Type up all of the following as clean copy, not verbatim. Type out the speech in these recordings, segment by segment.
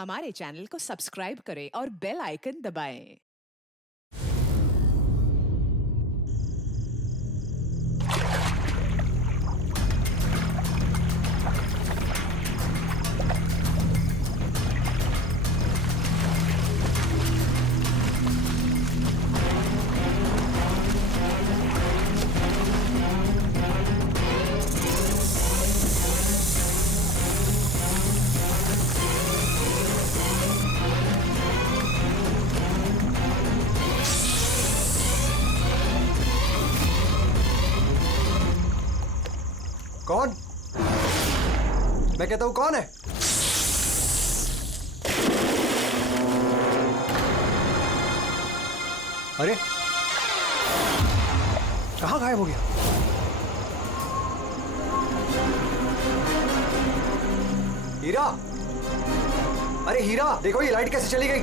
हमारे चैनल को सब्सक्राइब करें और बेल आइकन दबाएं। कौन? मैं कहता हूं कौन है? अरे कहां गायब हो गया? हीरा, अरे हीरा देखो ये लाइट कैसे चली गई।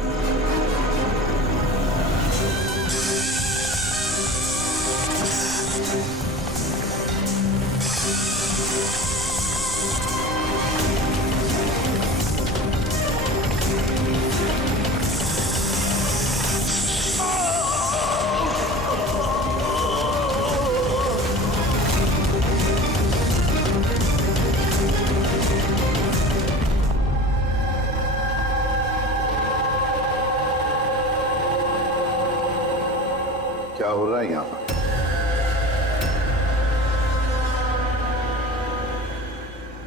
क्या हो रहा है यहाँ पर?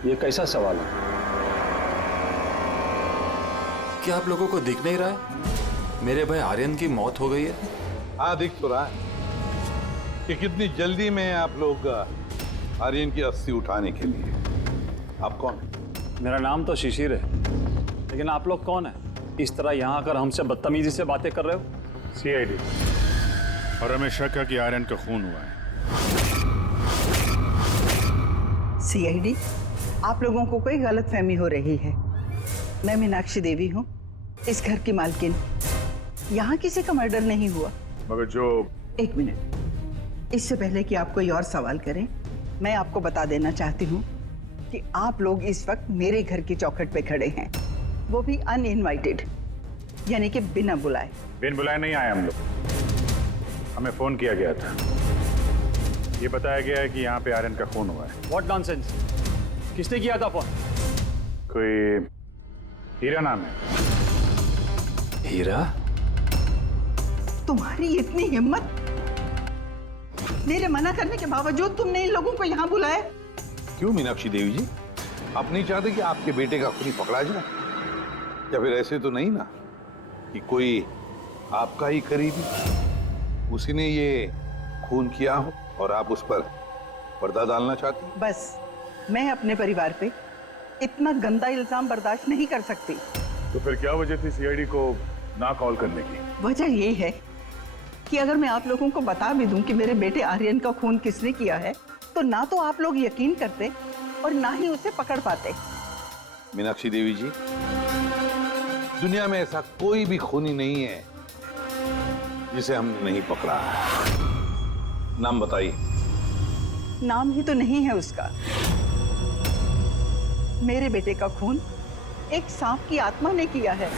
ये कैसा सवाल है? क्या आप लोगों को दिख नहीं रहा है? मेरे भाई आर्यन की मौत हो गई है। हाँ, दिख तो रहा है कि कितनी जल्दी में आप लोग आर्यन की अस्थि उठाने के लिए। आप कौन है? मेरा नाम तो शिशिर है, लेकिन आप लोग कौन है? इस तरह यहाँ आकर हमसे बदतमीजी से बातें कर रहे हो? सीआईडी, और हमें शक है कि आर्यन का खून हुआ है। सीआईडी, आप लोगों को कोई गलतफहमी हो रही है। मैं मीनाक्षी देवी हूँ, इस घर की मालकिन। यहाँ किसी का मर्डर नहीं हुआ। मगर जो... एक मिनट, इससे पहले कि आप कोई और सवाल करें, मैं आपको बता देना चाहती हूँ कि आप लोग इस वक्त मेरे घर की चौखट पे खड़े हैं, वो भी अनइनवाइटेड, यानी कि बिना बुलाए। बिन बुलाए नहीं आए हम लोग। हमें फोन किया गया था, ये बताया गया है कि यहाँ पे आर्यन का खून हुआ है। What nonsense? किसने किया था फोन? कोई हीरा नाम है। हीरा? तुम्हारी इतनी हिम्मत, मेरे मना करने के बावजूद तुमने इन लोगों को यहाँ बुलाया? क्यों मीनाक्षी देवी जी, आप नहीं चाहते कि आपके बेटे का खूनी पकड़ा जाए? या फिर ऐसे तो नहीं ना कि कोई आपका ही करीबी, उसी ने ये खून किया हो और आप उस पर पर्दा डालना चाहती हैं? बस, मैं अपने परिवार पे इतना गंदा इल्जाम बर्दाश्त नहीं कर सकती। तो फिर क्या वजह थी सीआईडी को ना कॉल करने की? वजह ये है कि अगर मैं आप लोगों को बता भी दूं कि मेरे बेटे आर्यन का खून किसने किया है, तो ना तो आप लोग यकीन करते और ना ही उसे पकड़ पाते। मीनाक्षी देवी जी, दुनिया में ऐसा कोई भी खूनी नहीं है जिसे हमने नहीं पकड़ा है। नाम बताइए। नाम ही तो नहीं है उसका। मेरे बेटे का खून एक सांप की आत्मा ने किया है।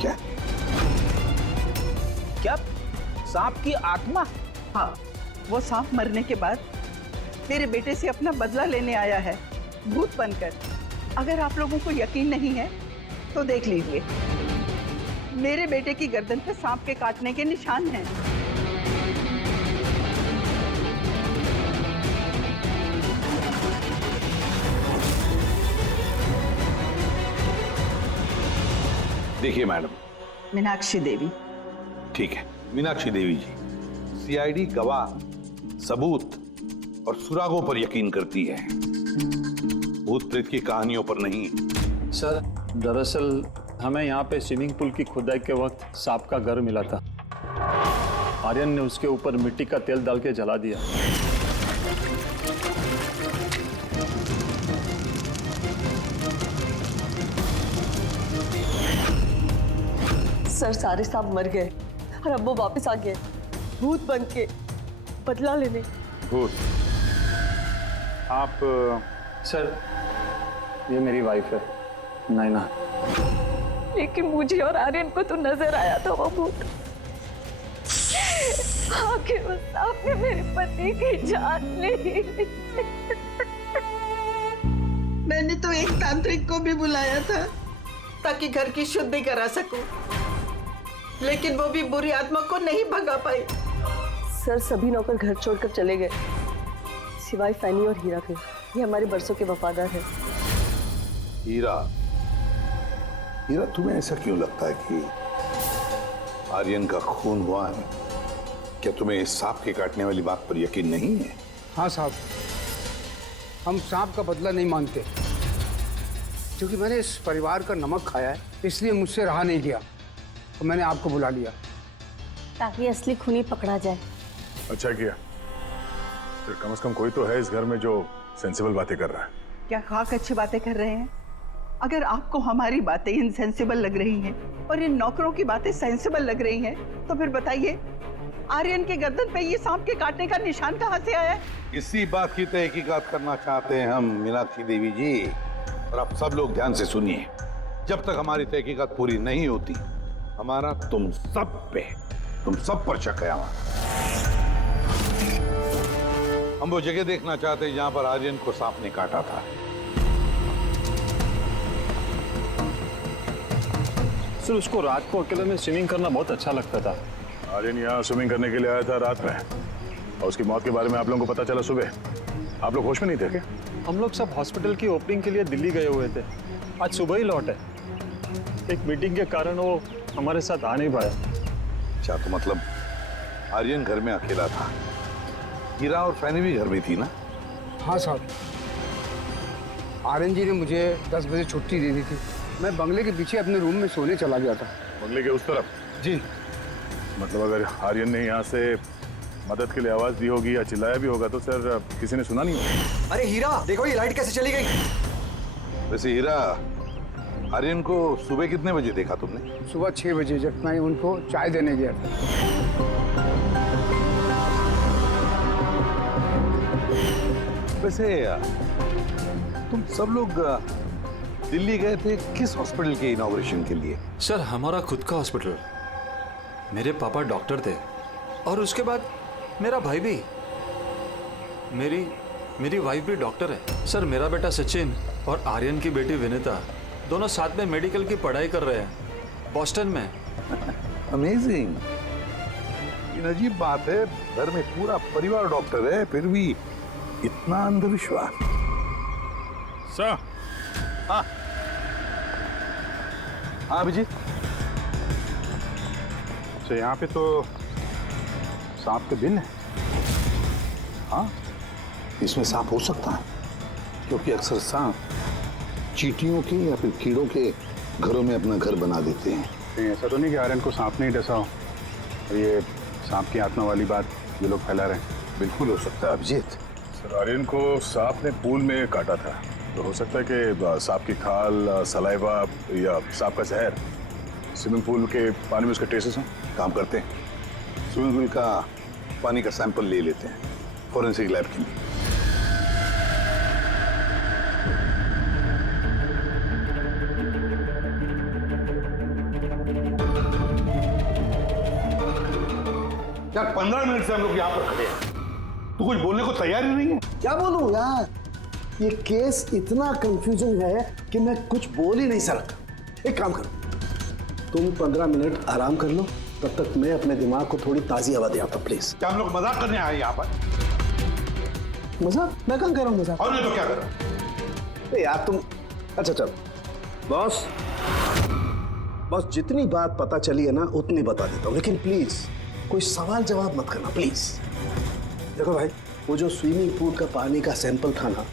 क्या? क्या? सांप की आत्मा? हाँ, वो सांप मरने के बाद मेरे बेटे से अपना बदला लेने आया है, भूत बनकर। अगर आप लोगों को यकीन नहीं है तो देख लीजिए, मेरे बेटे की गर्दन पे सांप के काटने के निशान हैं। देखिए मैडम। मीनाक्षी देवी। ठीक है मीनाक्षी देवी जी, सीआईडी गवाह, सबूत और सुरागों पर यकीन करती है, भूत प्रेत की कहानियों पर नहीं। सर, दरअसल हमें यहाँ पे स्विमिंग पूल की खुदाई के वक्त सांप का घर मिला था। आर्यन ने उसके ऊपर मिट्टी का तेल डाल के जला दिया। सर, सारे सांप मर गए और अब वो वापस आ गए भूत बन के बदला लेने। भूत? आप सर, ये मेरी वाइफ है, नैना। लेकिन मुझे और आर्यन को तो नजर आया था वो भूत। आखिर उस सांप ने मेरे पति की जान ली। मैंने तो एक तांत्रिक को भी बुलाया था ताकि घर की शुद्धि करा सकूं, लेकिन वो भी बुरी आत्मा को नहीं भगा पाई। सर सभी नौकर घर छोड़कर चले गए सिवाय फैनी और हीरा के। ये हमारे बरसों के वफादार है। हीरा, हीरा तुम्हें ऐसा क्यों लगता है कि आर्यन का खून हुआ है? क्या तुम्हें इस सांप के काटने वाली बात पर यकीन नहीं है? हाँ साहब, हम सांप का बदला नहीं मानते, क्योंकि मैंने इस परिवार का नमक खाया है, इसलिए मुझसे रहा नहीं गया तो मैंने आपको बुला लिया ताकि असली खूनी पकड़ा जाए। अच्छा किया। फिर कम से कम कोई तो है इस घर में जो सेंसिबल बातें कर रहा है। क्या खाक अच्छी बातें कर रहे हैं? अगर आपको हमारी बातें इनसेंसिबल लग रही हैं और इन नौकरों की बातें सेंसिबल लग रही हैं, तो फिर बताइए आर्यन के गर्दन पे ये सांप के काटने का निशान कहाँ से आया है? इसी बात की तहकीकात करना चाहते हैं हम मीनाक्षी देवी जी। और आप सब लोग ध्यान से सुनिए, जब तक हमारी तहकीकात पूरी नहीं होती हमारा तुम सब पर शक है। हम वो जगह देखना चाहते हैं जहां पर आर्यन को सांप ने काटा था। सर उसको रात को अकेले में स्विमिंग करना बहुत अच्छा लगता था। आर्यन यहाँ स्विमिंग करने के लिए आया था रात में, और उसकी मौत के बारे में आप लोगों को पता चला सुबह। आप लोग होश में नहीं थे क्या? हम लोग सब हॉस्पिटल की ओपनिंग के लिए दिल्ली गए हुए थे, आज सुबह ही लौटे। एक मीटिंग के कारण वो हमारे साथ आ नहीं पाया। अच्छा, तो मतलब आर्यन घर में अकेला था, हीरा और फैनी भी घर में थी ना? हाँ साहब, आर्यन जी ने मुझे 10 बजे छुट्टी दे दी थी। मैं बंगले के पीछे अपने रूम में सोने चला गया था। बंगले के उस तरफ? जी। मतलब अगर आर्यन ने यहाँ से मदद के लिए आवाज दी होगी या चिल्लाया भी होगा तो सर किसी ने सुना नहीं होगा। अरे हीरा, देखो ये लाइट कैसे चली गई। वैसे हीरा, आर्यन को सुबह कितने बजे देखा तुमने? सुबह 6 बजे, जब मैं उनको चाय देने गया था। वैसे तुम सब लोग दिल्ली गए थे किस हॉस्पिटल के इनॉग्रेशन के लिए? सर हमारा खुद का हॉस्पिटल। मेरे पापा डॉक्टर थे और उसके बाद मेरा भाई भी। मेरी वाइफ भी डॉक्टर है। सर मेरा बेटा सचिन और आर्यन की बेटी विनीता दोनों साथ में मेडिकल की पढ़ाई कर रहे हैं बॉस्टन में। अमेजिंग। ये अजीब बात है, घर में पूरा परिवार डॉक्टर है फिर भी इतना अंधविश्वास। सर। हाँ हाँ अभिजीत। तो यहाँ पे तो सांप के दिन है। हाँ, इसमें सांप हो सकता है क्योंकि अक्सर सांप चींटियों के या फिर कीड़ों के घरों में अपना घर बना देते हैं। कहीं ऐसा तो नहीं कि आर्यन को सांप नहीं डसा हो और ये सांप की आत्मा वाली बात ये लोग फैला रहे हैं? बिल्कुल हो सकता है अभिजीत। सर आर्यन को सांप ने पूल में काटा था, तो हो सकता है कि सांप की खाल, सलाइवा या सांप का जहर स्विमिंग पूल के पानी में उसके ट्रेसेस हों। काम करते हैं, स्विमिंग पूल का पानी का सैंपल ले लेते हैं फॉरेंसिक लैब के लिए। यार 15 मिनट से हम लोग यहाँ पर खड़े हैं, तो कुछ बोलने को तैयार ही नहीं है। क्या बोलूं यार, ये केस इतना कंफ्यूजन है कि मैं कुछ बोल ही नहीं सकता। एक काम करो, तुम 15 मिनट आराम कर लो, तब तक मैं अपने दिमाग को थोड़ी ताजी हवा दे आता। प्लीज। क्या हम लोग मजाक करने आए यहाँ पर? मजाक? मैं कहाँ कर रहा हूँ मजाक? और नहीं तो क्या कर रहा है? यार तुम, अच्छा चल बॉस, जितनी बात पता चली है ना उतनी बता देता हूँ, लेकिन प्लीज कोई सवाल जवाब मत करना प्लीज। देखो भाई, वो जो स्विमिंग पूल का पानी का सैंपल था ना,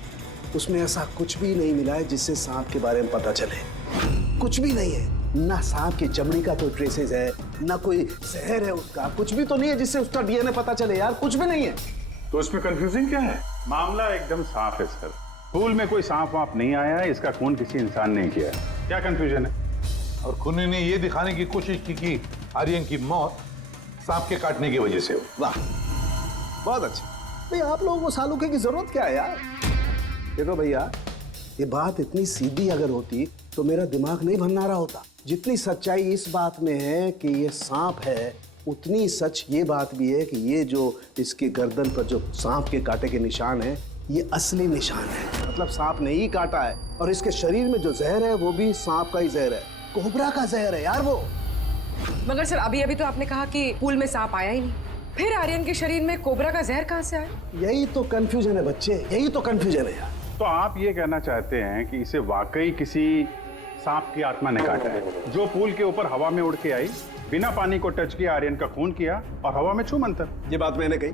उसमें ऐसा कुछ भी नहीं मिला है जिससे सांप के बारे में पता चले। कुछ भी नहीं है, ना सांप की चमड़ी का कोई ट्रेसेस है, ना कोई जहर है उसका, कुछ भी तो नहीं है जिससे उसका डीएनए पता चले यार, कुछ भी नहीं है। तो इसमें कंफ्यूजिंग क्या है? मामला एकदम साफ है सर। पूल में कोई सांप वाप नहीं आया है, इसका खून किसी इंसान ने किया है। क्या कंफ्यूजन है? और खूनी ने ये दिखाने की कोशिश की कि आर्यन की मौत सांप के काटने की वजह से हो। वाह, बहुत अच्छा। भाई आप लोगों को सालूके की जरूरत क्या है यार? देखो भैया, ये बात इतनी सीधी अगर होती तो मेरा दिमाग नहीं भन्ना रहा होता। जितनी सच्चाई इस बात में है कि ये सांप है, उतनी सच ये बात भी है कि ये जो इसके गर्दन पर जो सांप के कांटे के निशान है, ये असली निशान है। मतलब सांप ने ही काटा है, और इसके शरीर में जो जहर है वो भी सांप का ही जहर है, कोबरा का जहर है यार वो। मगर सर अभी अभी तो आपने कहा कि पूल में सांप आया ही नहीं, फिर आर्यन के शरीर में कोबरा का जहर कहाँ से आया? यही तो कंफ्यूजन है बच्चे, यही तो कंफ्यूजन है यार। तो आप ये कहना चाहते हैं कि इसे वाकई किसी सांप की आत्मा ने काटा है, जो पूल के ऊपर हवा में उड़ के आई, बिना पानी को टच किया, आर्यन का खून किया और हवा में छू मंतर। ये बात मैंने कही?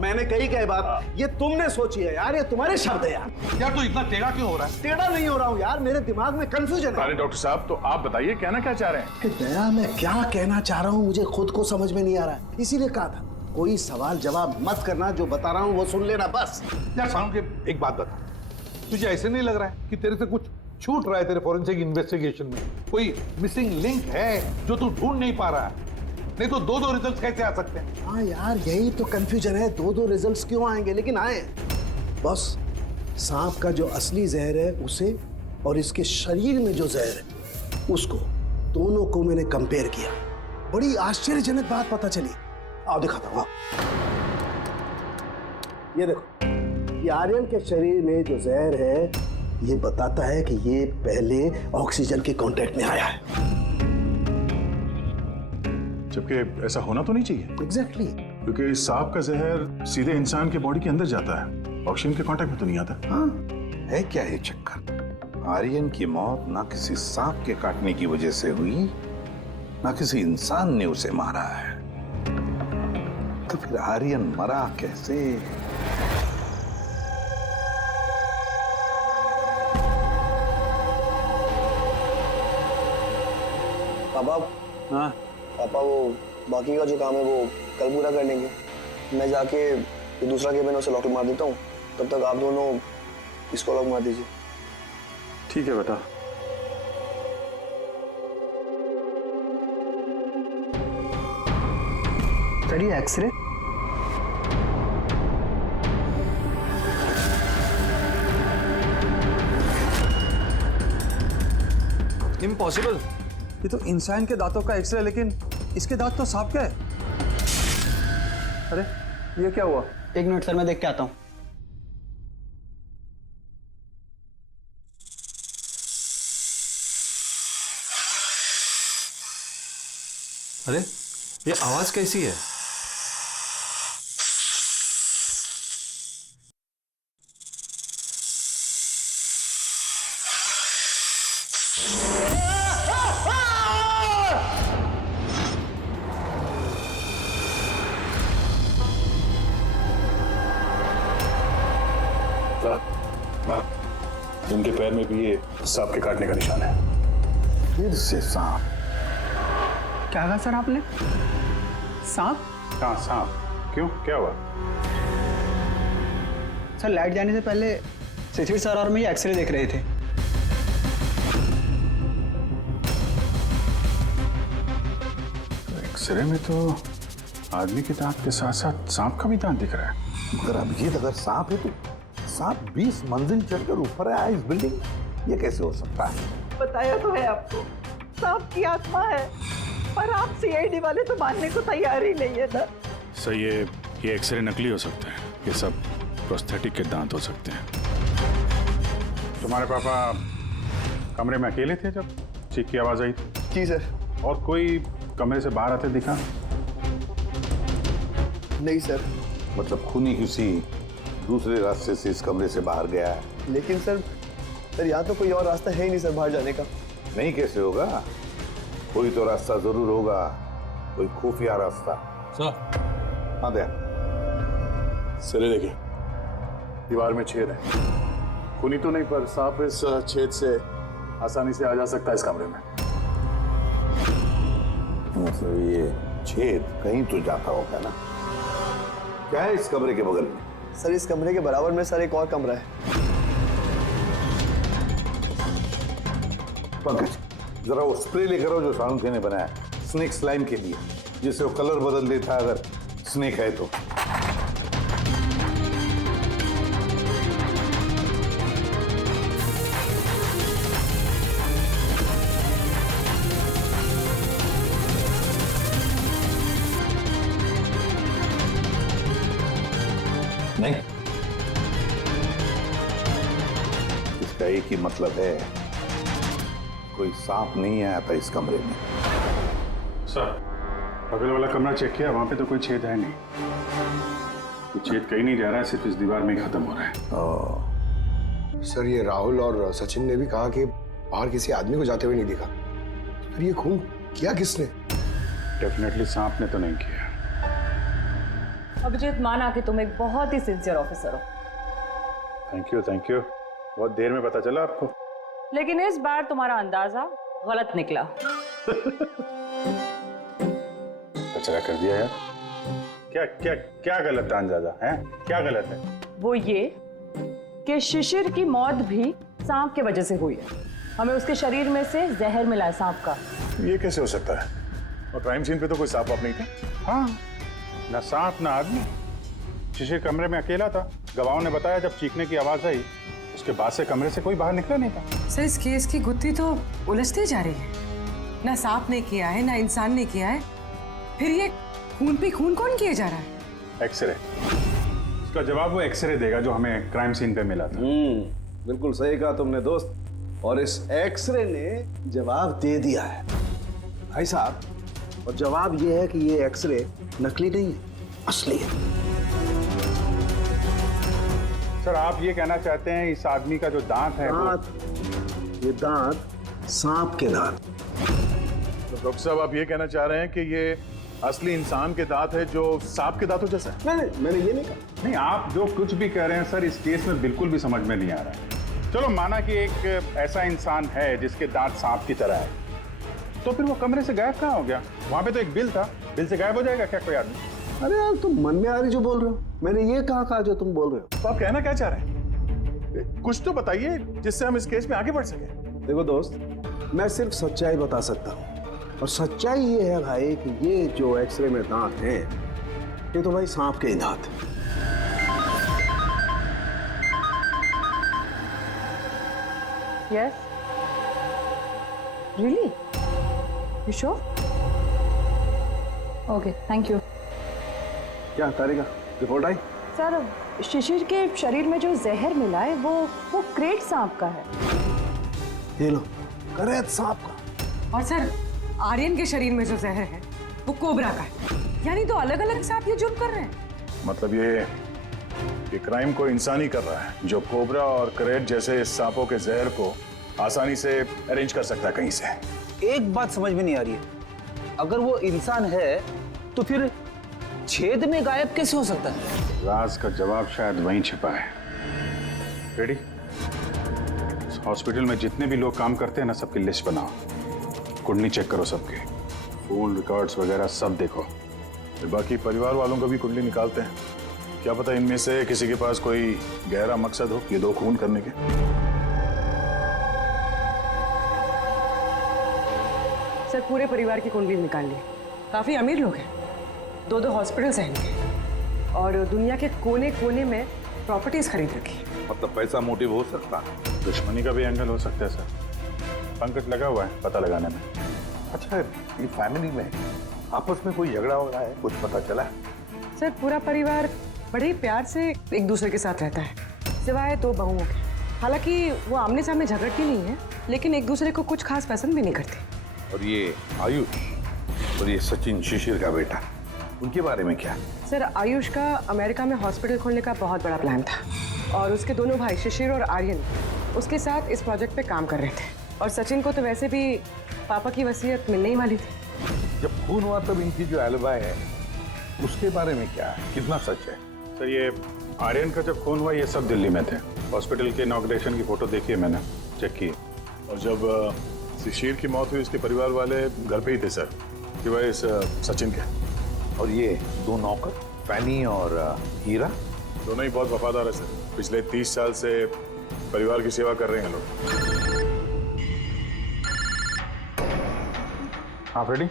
मैंने कही क्या बात? ये तुमने सोची है यार, ये तुम्हारे शब्द है यार। यार तू इतना टेढ़ा क्यों हो रहा है? टेढ़ा नहीं हो रहा हूँ यार, मेरे दिमाग में कंफ्यूजन है। अरे डॉक्टर साहब, तो आप बताइए कहना क्या चाह रहे हैं? कि दया मैं क्या कहना चाह रहा हूँ मुझे खुद को समझ में नहीं आ रहा है, इसीलिए कहा था कोई सवाल जवाब मत करना, जो बता रहा हूँ वो सुन लेना बस। यार साउंड के एक बात बता, तुझे ऐसे नहीं लग रहा है कि तेरे से कुछ छूट रहा है तेरे फॉरेंसिक इन्वेस्टिगेशन में? कोई मिसिंग लिंक है जो तू ढूंढ नहीं पा रहा है? नहीं तो दो रिजल्ट्स कैसे आ सकते हैं? हाँ यार, यही तो कंफ्यूजन है, दो रिजल्ट्स क्यों आएंगे? लेकिन आए बस। सांप का जो असली जहर है उसे, और इसके शरीर में जो जहर है उसको, दोनों को मैंने कंपेयर किया। बड़ी आश्चर्यजनक बात पता चली। आओ दिखाता हूँ। ये देखो, ये आर्यन के शरीर में जो जहर है ये बताता है कि ये पहले ऑक्सीजन के कांटेक्ट में आया है। जबकि ऐसा होना तो नहीं चाहिए। एग्जैक्टली। क्योंकि सांप का जहर सीधे इंसान के बॉडी के अंदर जाता है, ऑक्सीजन के कांटेक्ट में तो नहीं आता। हाँ, है क्या ये चक्कर? आर्यन की मौत ना किसी सांप के काटने की वजह से हुई, ना किसी इंसान ने उसे मारा है। तो फिर आर्यन मरा कैसे? पापा, हाँ पापा वो बाकी का जो काम है वो कल पूरा कर लेंगे। मैं जाके ये दूसरा केबिन उसे लॉक मार देता हूँ, तब तक आप दोनों इसको लॉक मार दीजिए। ठीक है बेटा। सर ये एक्सरे? इम्पॉसिबल, ये तो इंसान के दांतों का एक्सरे, लेकिन इसके दांत तो सांप के है। अरे ये क्या हुआ? एक मिनट सर, मैं देख के आता हूँ। अरे ये आवाज कैसी है? इनके पैर में भी ये सांप के काटने का निशान है। फिर से सांप? क्या कहा सर आपने? सांप? हाँ सांप। क्यों, क्या हुआ? सर लाइट जाने से पहले शिशिर सर और मैं एक्सरे देख रहे थे। एक्सरे में तो आदमी के दांत के साथ साथ सांप का भी दांत दिख रहा है। मगर अभिजीत, अगर सांप है तो सांप 20 मंजिल चढ़कर ऊपर आया इस बिल्डिंग, ये कैसे हो सकता है? बताया तो है आपको, सांप की आत्मा है, पर आप सीआईडी वाले तो मानने को तैयार ही नहीं है ना। सर ये एक्सरे नकली हो सकते हैं, ये सब प्रोस्थेटिक के दांत हो सकते हैं। तुम्हारे पापा कमरे में अकेले थे जब चीख की आवाज आई? जी सर। और कोई कमरे से बाहर आते दिखा? नहीं सर। मतलब खूनी किसी दूसरे रास्ते से इस कमरे से बाहर गया है? लेकिन सर यहाँ तो कोई और रास्ता है ही नहीं सर बाहर जाने का। नहीं कैसे होगा? कोई तो रास्ता जरूर होगा, कोई खुफिया रास्ता। सर। हाँ दया। सर देखिए, दीवार में छेद है। खूनी तो नहीं, पर सांप इस छेद से आसानी से आ जा सकता है इस कमरे में। मतलब ये छेद कहीं तो जाता होगा ना? क्या है इस कमरे के बगल में? सर इस कमरे के बराबर में सर एक और कमरा है। पंकज, जरा वो स्प्रे लेकर आओ जो सालुंखे ने बनाया स्नेक स्लाइम के लिए, जिससे वो कलर बदल देता है अगर स्नेक है तो। नहीं, इसका एक ही मतलब है, कोई सांप नहीं आया था इस कमरे में। सर, बगल वाला कमरा चेक किया, वहां पे तो कोई छेद है नहीं। ये छेद कहीं नहीं जा रहा है, सिर्फ इस दीवार में ही खत्म हो रहा है। सर, ये राहुल और सचिन ने भी कहा कि बाहर किसी आदमी को जाते हुए नहीं दिखा। फिर ये खून किया किसने? डेफिनेटली सांप ने तो नहीं किया। अभिजीत, माना कि तुम एक बहुत ही सिंसियर ऑफिसर हो। Thank you, thank you. बहुत देर में पता चला आपको। लेकिन इस बार तुम्हारा अंदाजा गलत निकला। कचरा कर दिया यार। क्या क्या क्या गलत अंदाजा है? क्या गलत है? वो ये कि शिशिर की मौत भी सांप की वजह से हुई है। हमें उसके शरीर में से जहर मिला है सांप का। ये कैसे हो सकता है? और क्राइम सीन पे तो कोई सांप वाप नहीं था। हाँ, ना सांप ना आदमी। शिशिर कमरे में अकेला था। गवाहों ने बताया जब चीखने की आवाज आई, उसके बाद से कमरे से कोई बाहर निकला नहीं था। सर, इस केस की गुत्थी तो उलझती जा रही है। ना सांप ने किया है, ना इंसान ने किया है, फिर ये खून पे खून कौन किया जा रहा है? एक्सरे। इसका जवाब वो एक्सरे देगा जो हमें क्राइम सीन पे मिला था। बिल्कुल सही कहा तुमने दोस्त। और इस एक्सरे ने जवाब दे दिया है भाई साहब। और जवाब ये है कि ये एक्सरे नकली नहीं है, असली है। सर, आप ये कहना चाहते हैं इस आदमी का जो दांत है ये दांत सांप के दांत। तो डॉक्टर साहब, आप ये कहना चाह रहे हैं कि ये असली इंसान के दांत है जो सांप के दांतों जैसा है? नहीं, मैंने ये नहीं कहा। नहीं, आप जो कुछ भी कह रहे हैं सर, इस केस में बिल्कुल भी समझ में नहीं आ रहा है। चलो, माना कि एक ऐसा इंसान है जिसके दांत सांप की तरह है, तो फिर वो कमरे से गायब कहाँ हो गया? वहां पे तो एक बिल था, बिल से गायब हो जाएगा क्या कोई आदमी? अरे यार, तुम मन में आ रही जो बोल रहे हो। मैंने ये कहा जो तुम बोल रहे हो। तो आप कहना क्या चाह रहे हैं? कुछ तो बताइए जिससे हम इस केस में आगे बढ़ सके। देखो दोस्त, मैं सिर्फ सच्चाई बता सकता हूँ। और सच्चाई ये है भाई कि ये जो एक्सरे में दांत हैं, ये तो भाई सांप के ही दांत हैं। Yes. Really? You sure? Okay, thank you. क्या तारिका, रिपोर्ट आई? सर, शिशिर के शरीर में जो जहर मिला है वो क्रेट सांप का है। ये लो, क्रेट सांप का। और सर, आर्यन के शरीर में जो जहर है वो कोबरा का है। यानी तो अलग अलग सांप ये जुर्म कर रहे हैं। मतलब ये क्राइम को इंसान ही कर रहा है, जो कोबरा और करेट जैसे सांपों के जहर को आसानी से अरेंज कर सकता है कहीं से। एक बात समझ में नहीं आ रही है, अगर वो इंसान है तो फिर छेद में गायब कैसे हो सकता है? राज का जवाब शायद वहीं छिपा है। रेडी? हॉस्पिटल में जितने भी लोग काम करते हैं ना, सबकी लिस्ट बनाओ, कुंडली चेक करो सबके, फोन रिकॉर्ड्स वगैरह सब देखो। फिर बाकी परिवार वालों को भी कुंडली निकालते हैं। क्या पता इनमें से किसी के पास कोई गहरा मकसद हो ये दो खून करने के। सर, पूरे परिवार की कुंडली निकाल ली। काफी अमीर लोग हैं, दो हॉस्पिटल्स हैं इनके, और दुनिया के कोने कोने में प्रॉपर्टीज खरीद रखी। मतलब पैसा मोटिव हो सकता, दुश्मनी का भी एंगल हो सकता है सर। पंकज लगा हुआ है पता लगाने में। अच्छा, ये फैमिली में आपस में कोई झगड़ा हो रहा है, कुछ पता चला? सर, पूरा परिवार बड़े ही प्यार से एक दूसरे के साथ रहता है, सिवाय दो बहुओं के। हालांकि वो आमने सामने झगड़ती नहीं है, लेकिन एक दूसरे को कुछ खास पसंद भी नहीं करती। और ये आयुष और ये सचिन, शिशिर का बेटा, उनके बारे में क्या? सर, आयुष का अमेरिका में हॉस्पिटल खोलने का बहुत बड़ा प्लान था, और उसके दोनों भाई शिशिर और आर्यन उसके साथ इस प्रोजेक्ट पे काम कर रहे थे। और सचिन को तो वैसे भी पापा की वसीयत मिलने ही वाली थी। जब खून हुआ तब इनकी जो एलिबाई है उसके बारे में क्या है, कितना सच है? सर, ये आर्यन का जब खून हुआ ये सब दिल्ली में थे। हॉस्पिटल के इनॉग्रेशन की फोटो देखी है मैंने, चेक की। और जब शिशिर की मौत हुई उसके परिवार वाले घर पे ही थे सर, सिवाय इस सचिन के। और ये दो नौकर, फैनी और हीरा, दोनों ही बहुत वफादार है सर। पिछले 30 साल से परिवार की सेवा कर रहे हैं लोग। आप रेडी?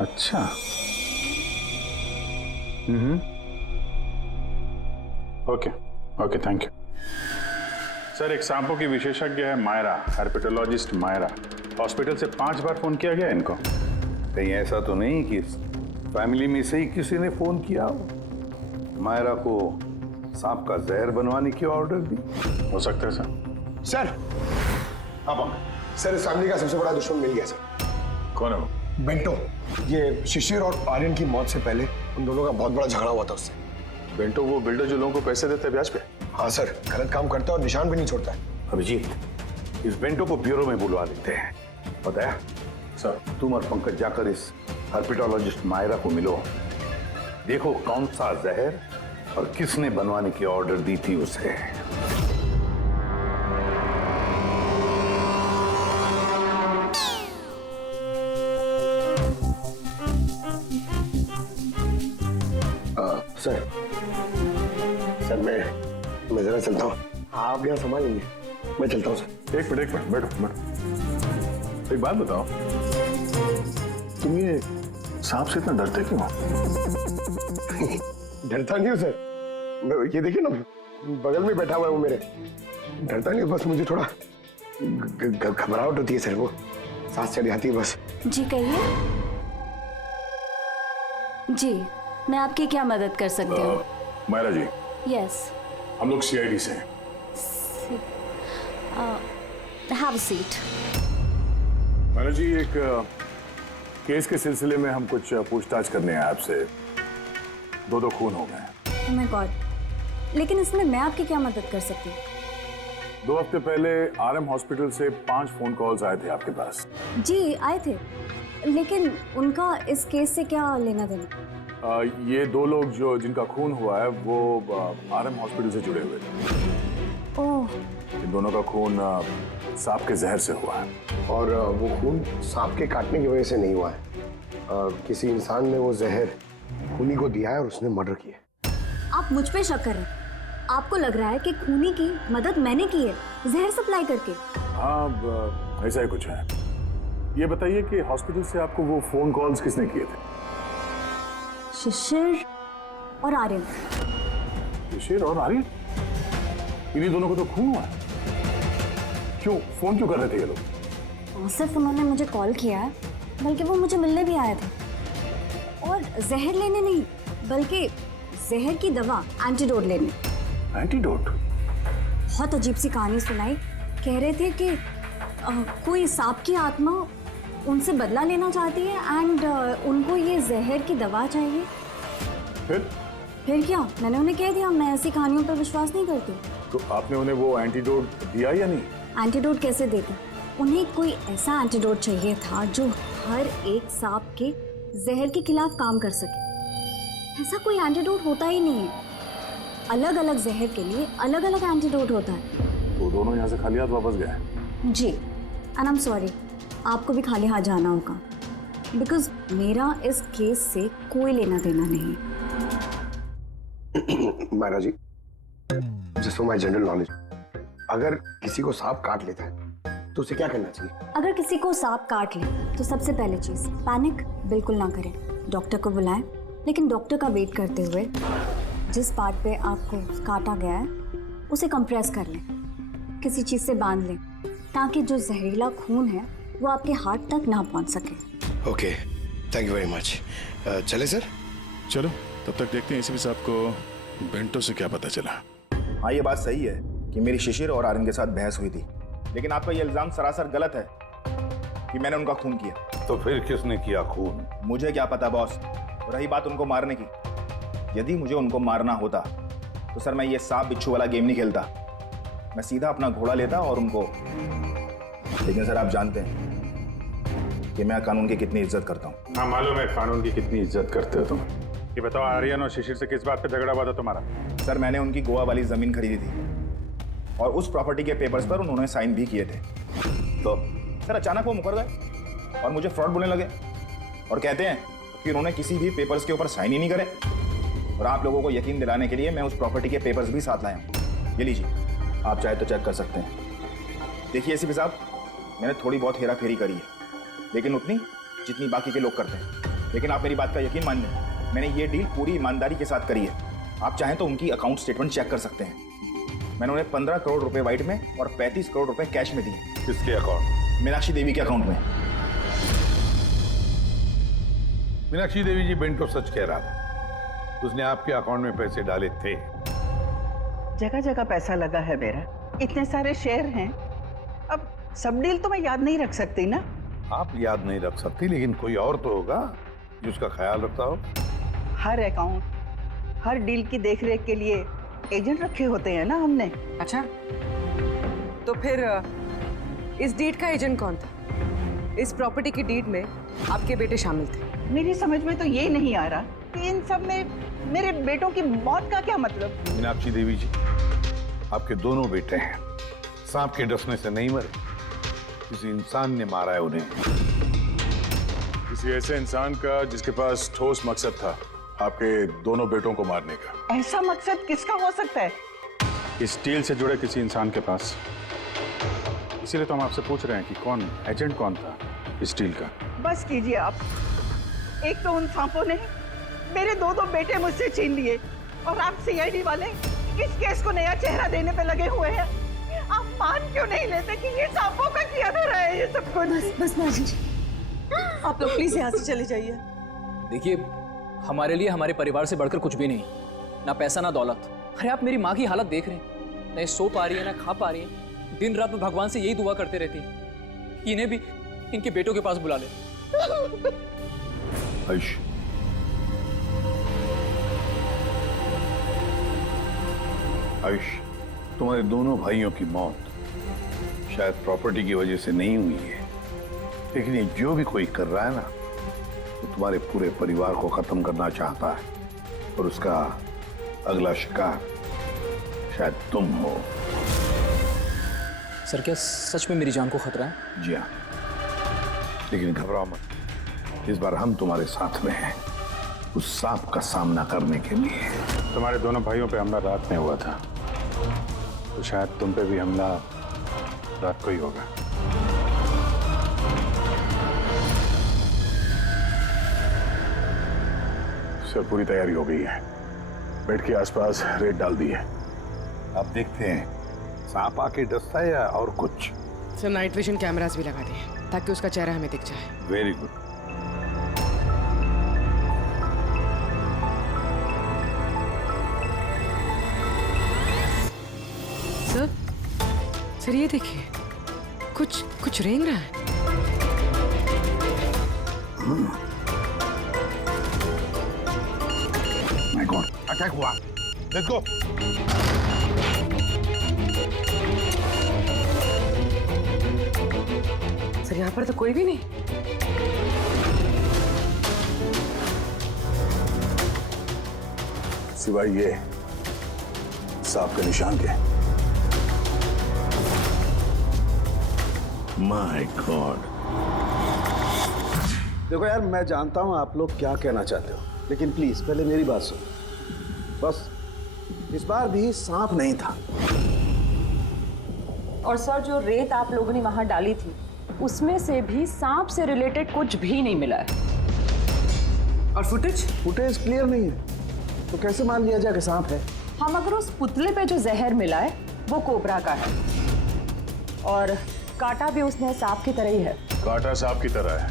अच्छा। Okay okay, thank you sir. एक सांपों की विशेषज्ञ है मायरा, हेर्पेटोलॉजिस्ट मायरा। हॉस्पिटल से 5 बार फोन किया गया इनको। कहीं ऐसा तो नहीं कि फैमिली में से ही किसी ने फोन किया हो, मायरा को सांप का जहर बनवाने की ऑर्डर दी? हो सकता है सर। सर अब सर इस फैमिली का सबसे बड़ा दुश्मन मिल गया सर। कौन है वो? बेंटो। ये शिशिर और आर्यन की मौत से पहले उन दोनों का बहुत बड़ा झगड़ा हुआ था उससे। बेंटो वो बिल्डर जो लोगों को पैसे देते हैं ब्याज पे? हाँ सर, गलत काम करता है और निशान भी नहीं छोड़ता है। अभिजीत, इस बेंटो को ब्यूरो में बुलवा लेते हैं। पता है सर, तुम और पंकज जाकर इस हर्पिटोलॉजिस्ट मायरा को मिलो, देखो कौन सा जहर और किसने बनवाने की ऑर्डर दी थी उसे। सर मैं जरा चलता हूँ, आप यहाँ संभाल लेंगे, मैं चलता हूँ सर। एक मिनट बैठो। एक बात बताओ, तुम ये सांप से इतना डरते क्यों? डरता नहीं हूँ सर, ये देखिए ना बगल में बैठा हुआ है वो मेरे। डरता नहीं, बस मुझे थोड़ा घबराहट होती है सर, वो सांस चढ़ जाती है बस। जी कहिए। जी मैं आपकी क्या मदद कर सकती हूँ? मायरा जी, यस। हम लोग सीआईडी से हैं। Have a seat. Myra ji, एक केस के सिलसिले में हम कुछ पूछताछ करने आए आपसे। दो खून हो गए। ओह माय गॉड, लेकिन इसमें मैं आपकी क्या मदद कर सकती हूँ? 2 हफ्ते पहले आरएम हॉस्पिटल से 5 फोन कॉल्स आए थे आपके पास। जी आए थे, लेकिन उनका इस केस से क्या लेना देना? ये 2 लोग जो जिनका खून हुआ है वो आरएम हॉस्पिटल से जुड़े हुए थे। ओह। इन दोनों का खून सांप के जहर से हुआ है। और वो खून सांप के काटने की वजह से नहीं हुआ है, किसी इंसान ने वो जहर खूनी को दिया है और उसने मर्डर किया। आप मुझ पे शक कर रहे हैं? आपको लग रहा है कि खूनी की मदद मैंने की है जहर सप्लाई करके? हाँ, ऐसा ही कुछ है। ये बताइए कि हॉस्पिटल से आपको वो फोन कॉल्स किसने किए थे? शिशिर और आर्यन। शिशिर और आर्यन? इन्हीं दोनों को तो खून हुआ है। क्यों फोन क्यों कर रहे थे ये लोग? सिर्फ उन्होंने मुझे कॉल किया है, बल्कि वो मुझे मिलने भी आए थे, और जहर लेने नहीं बल्कि जहर की दवा एंटीडोट लेने। एंटीडोट? बहुत अजीब सी कहानी सुनाई। कह रहे थे कि कोई सांप की आत्मा उनसे बदला लेना चाहती है एंड उनको ये जहर की दवा चाहिए। फिर क्या? मैंने उन्हें कह दिया मैं ऐसी कहानियों पर विश्वास नहीं करती। तो आपने उन्हें वो एंटीडोट दिया या नहीं? एंटीडोट कैसे देते? उन्हें कोई ऐसा एंटीडोट चाहिए था जो हर एक सांप के जहर के खिलाफ काम कर सके। ऐसा कोई एंटीडोट होता ही नहीं है। अलग अलग जहर के लिए अलग अलग एंटीडोट होता है। तो दोनों यहाँ से खाली हाथ वापस गए? जी, एंड आई एम सॉरी, आपको भी खाली हाथ जाना होगा, बिकॉज मेरा इस केस से कोई लेना देना नहीं। Myra ji, just for my general knowledge, अगर किसी को सांप काट लेता है तो उसे क्या करना चाहिए? अगर किसी को सांप काट ले तो सबसे पहले चीज पैनिक बिल्कुल ना करें। डॉक्टर को बुलाएं, लेकिन डॉक्टर का वेट करते हुए जिस पार्ट पे आपको काटा गया है उसे कंप्रेस कर लें, किसी चीज से बांध लें, ताकि जो जहरीला खून है वो आपके हार्ट तक ना पहुंच सके। Okay, thank you very much. चले सर? चलो, तब तक देखते हैं एसीपी साहब को बेंटो से क्या पता चला। हाँ, ये बात सही है कि मेरी शिशिर और आर्यन के साथ बहस हुई थी, लेकिन आपका ये इल्जाम सरासर गलत है कि मैंने उनका खून किया। तो फिर किसने किया खून? मुझे क्या पता बॉस। रही बात उनको मारने की, यदि मुझे उनको मारना होता तो सर मैं ये सांप बिच्छू वाला गेम नहीं खेलता, मैं सीधा अपना घोड़ा लेता और उनको। लेकिन सर आप जानते हैं कि मैं कानून की कितनी इज्जत करता हूँ। हाँ मालूम है कानून की कितनी इज्जत करते हो तुम। ये बताओ, आर्यन और शिशिर से किस बात पे झगड़ा हुआ था तुम्हारा? सर मैंने उनकी गोवा वाली जमीन खरीदी थी और उस प्रॉपर्टी के पेपर्स पर उन्होंने साइन भी किए थे। तो सर अचानक वो मुकर गए और मुझे फ्रॉड बोलने लगे और कहते हैं कि उन्होंने किसी भी पेपर्स के ऊपर साइन ही नहीं करे। और आप लोगों को यकीन दिलाने के लिए मैं उस प्रॉपर्टी के पेपर्स भी साथ लाया हूँ। ये लीजिए, आप चाहे तो चेक कर सकते हैं। देखिए एसीपी साहब, मैंने थोड़ी बहुत हेरा फेरी करी है, लेकिन उतनी जितनी बाकी के लोग करते हैं। लेकिन आप मेरी बात का यकीन मानिए, मैंने ये डील पूरी ईमानदारी के साथ करी है। आप चाहें तो उनकी अकाउंट स्टेटमेंट चेक कर सकते हैं। मैंने उन्हें 15 करोड़ रुपए व्हाइट में और 35 करोड़ रुपए कैश में दिए। किसके अकाउंट? मीनाक्षी देवी के अकाउंट में। मीनाक्षी देवी जी, बेंटो सच कह रहा था। उसने आपके अकाउंट में पैसे डाले थे। जगह जगह पैसा लगा है मेरा, इतने सारे शेयर हैं। अब सब डील तो मैं याद नहीं रख सकती ना। आप याद नहीं रख सकती, लेकिन कोई और तो होगा जो उसका ख्याल रखता हो। हर अकाउंट, हर डील की देखरेख के लिए एजेंट रखे होते हैं ना हमने। अच्छा, तो फिर इस डीड का एजेंट कौन था? इस प्रॉपर्टी की डीड में आपके बेटे शामिल थे। मेरी समझ में तो ये नहीं आ रहा कि इन सब में मेरे बेटों की मौत का क्या मतलब। मीनाक्षी देवी जी, आपके दोनों बेटे हैं, सांप के डसने से नहीं मरे, किसी इंसान ने मारा है उन्हें। किसी ऐसे इंसान का जिसके पास ठोस मकसद था आपके दोनों बेटों को मारने का। ऐसा मकसद किसका हो सकता है? इस डील से जुड़े किसी इंसान के पास। इसीलिए तो हम आपसे पूछ रहे हैं कि कौन एजेंट कौन था इस डील का। बस कीजिए आप। एक तो उन सांपों ने मेरे दो बेटे मुझसे छीन लिए, और आप सीआईडी वाले इस केस को नया चेहरा देने पे लगे हुए हैं। आप मान क्यों नहीं लेते कि ये सांपों का किया धरा है ये सब कुछ? बस माँ जी, आप लोग प्लीज यहाँ से चले जाइए। देखिए, हमारे लिए हमारे परिवार से बढ़कर कुछ भी नहीं, ना पैसा ना दौलत। अरे आप मेरी माँ की हालत देख रहे हैं, ना ये सो पा रही है ना खा पा रही है। दिन रात में भगवान से यही दुआ करते रहती है कि इन्हें भी इनके बेटों के पास बुला ले। आयुष, आयुष, तुम्हारे दोनों भाइयों की मौत शायद प्रॉपर्टी की वजह से नहीं हुई है, लेकिन ये जो भी कोई कर रहा है ना, वो तुम्हारे पूरे परिवार को खत्म करना चाहता है, और उसका अगला शिकार शायद तुम हो। सर, क्या सच में मेरी जान को खतरा है? जी हाँ, लेकिन घबराओ मत, इस बार हम तुम्हारे साथ में हैं उस सांप का सामना करने के लिए। तुम्हारे दोनों भाइयों पे हमला रात में हुआ था, तो शायद तुम पे भी हमला रात को ही होगा। सर, पूरी तैयारी हो गई है। बेड के आसपास रेत डाल दी है। अब देखते हैं सांप आके डसता है या और कुछ। सर, नाइट विजन कैमरास भी लगा दिए ताकि उसका चेहरा हमें दिख जाए। Very good. सर ये देखिए, कुछ रेंग रहा है। माय गॉड, अटैक हुआ। Let's go. सर, यहाँ पर तो कोई भी नहीं। सिवाय ये सांप के निशान के। My God. देखो यार, मैं जानता हूं आप लोग क्या कहना चाहते हो, लेकिन प्लीज पहले मेरी बात सुनो। बस इस बार भी सांप नहीं था। और सर, जो रेत आप लोगों ने वहां डाली थी, उसमें से भी सांप से रिलेटेड कुछ भी नहीं मिला है। और फुटेज क्लियर नहीं है, तो कैसे मान लिया जाए कि सांप है? हम अगर उस पुतले पे जो जहर मिला है वो कोबरा का है, और काटा भी उसने सांप की तरह ही है। काटा सांप की तरह है,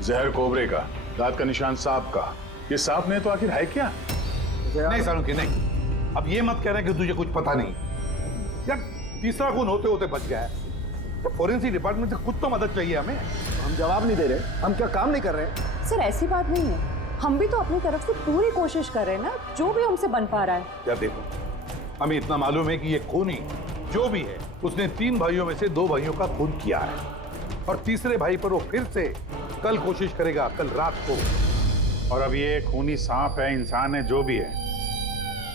जहर कोबरे का, दांत का निशान सांप का। ये सांप नहीं तो आखिर है क्या? नहीं सालुंकी, नहीं। अब ये मत कह रहे कि तुझे कुछ पता नहीं। यार, तीसरा खून होते होते बच गया है, तो फोरेंसिक डिपार्टमेंट से कुछ तो मदद चाहिए हमें। हम जवाब नहीं दे रहे, हम क्या काम नहीं कर रहे? सर, ऐसी बात नहीं है, हम भी तो अपनी तरफ से पूरी कोशिश कर रहे हैं ना, जो भी हमसे बन पा रहा है। यार देखो, हमें इतना मालूम है कि ये खूनी जो भी है, उसने 3 भाइयों में से 2 भाइयों का खून किया है, और तीसरे भाई पर वो फिर से कल कोशिश करेगा, कल रात को। और अब ये खूनी सांप है, इंसान है, जो भी है,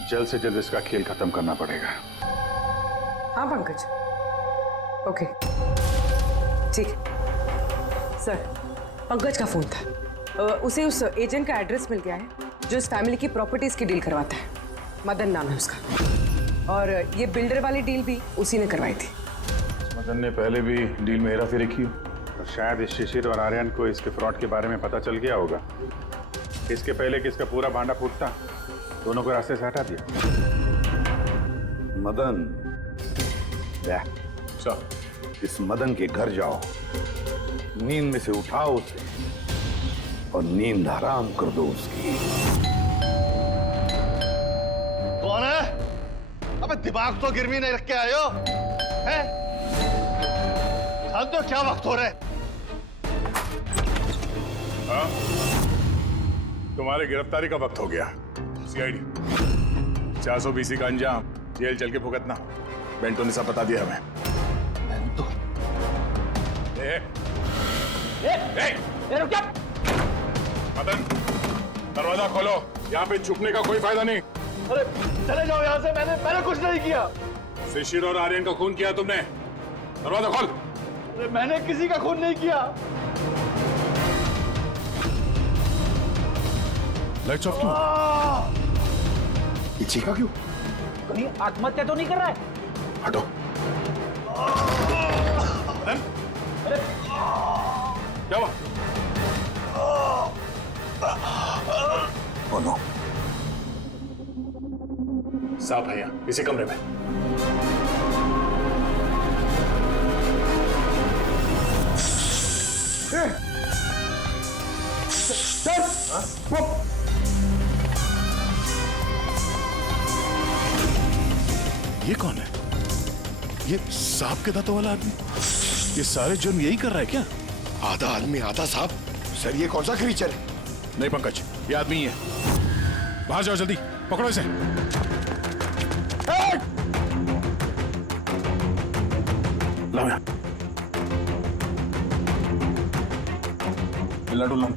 जल्द से जल्द इसका खेल खत्म करना पड़ेगा। हाँ पंकज, ओके, ठीक। सर, पंकज का फोन था, उसे उस एजेंट का एड्रेस मिल गया है जो इस फैमिली की प्रॉपर्टीज की डील करवाता है। मदन नाम है उसका, और ये बिल्डर वाली डील भी उसी ने करवाई थी। मदन ने पहले भी डील में हेराफेरी की, और शायद इस शिशिर और आर्यन को इसके फ्रॉड के बारे में पता चल गया होगा। इसके पहले कि इसका पूरा भांडा फूटता, दोनों को रास्ते से हटा दिया। मदन, इस मदन के घर जाओ, नींद में से उठाओ उसे, और नींद हराम कर दो उसकी। कौन है? अबे दिमाग तो गिरवी नहीं रख के आए हो, हैं? जानते हो क्या वक्त हो रहा है? हाँ? तुम्हारे गिरफ्तारी का वक्त हो गया। सीआईडी 420 का अंजाम जेल चल के भुगतना। बेंटो ने सब बता दिया हमें। बेंटो? रुक जा। मदन, दरवाजा खोलो। यहाँ पे छुपने का कोई फायदा नहीं। अरे चले जाओ यहाँ से। मैंने कुछ नहीं किया। शिशिर और आर्यन का खून किया तुमने। दरवाजा खोल। अरे मैंने किसी का खून नहीं किया। लाइट्स ऑफ क्यों? ये चीखा क्यों? कहीं आत्महत्या तो नहीं कर रहा है? हटो। अरे क्या हुआ? Oh no. सांप है यहाँ, इसी कमरे में। ये कौन है? ये सांप के दांतों वाला आदमी? ये सारे जुर्म यही कर रहा है क्या? आधा आदमी आधा सांप। सर ये कौन सा क्रीचर है? नहीं पंकज, ये आदमी ही है। बाहर जाओ जल्दी, पकड़ो इसे। लाओ यहाँ। मिलना डुलना,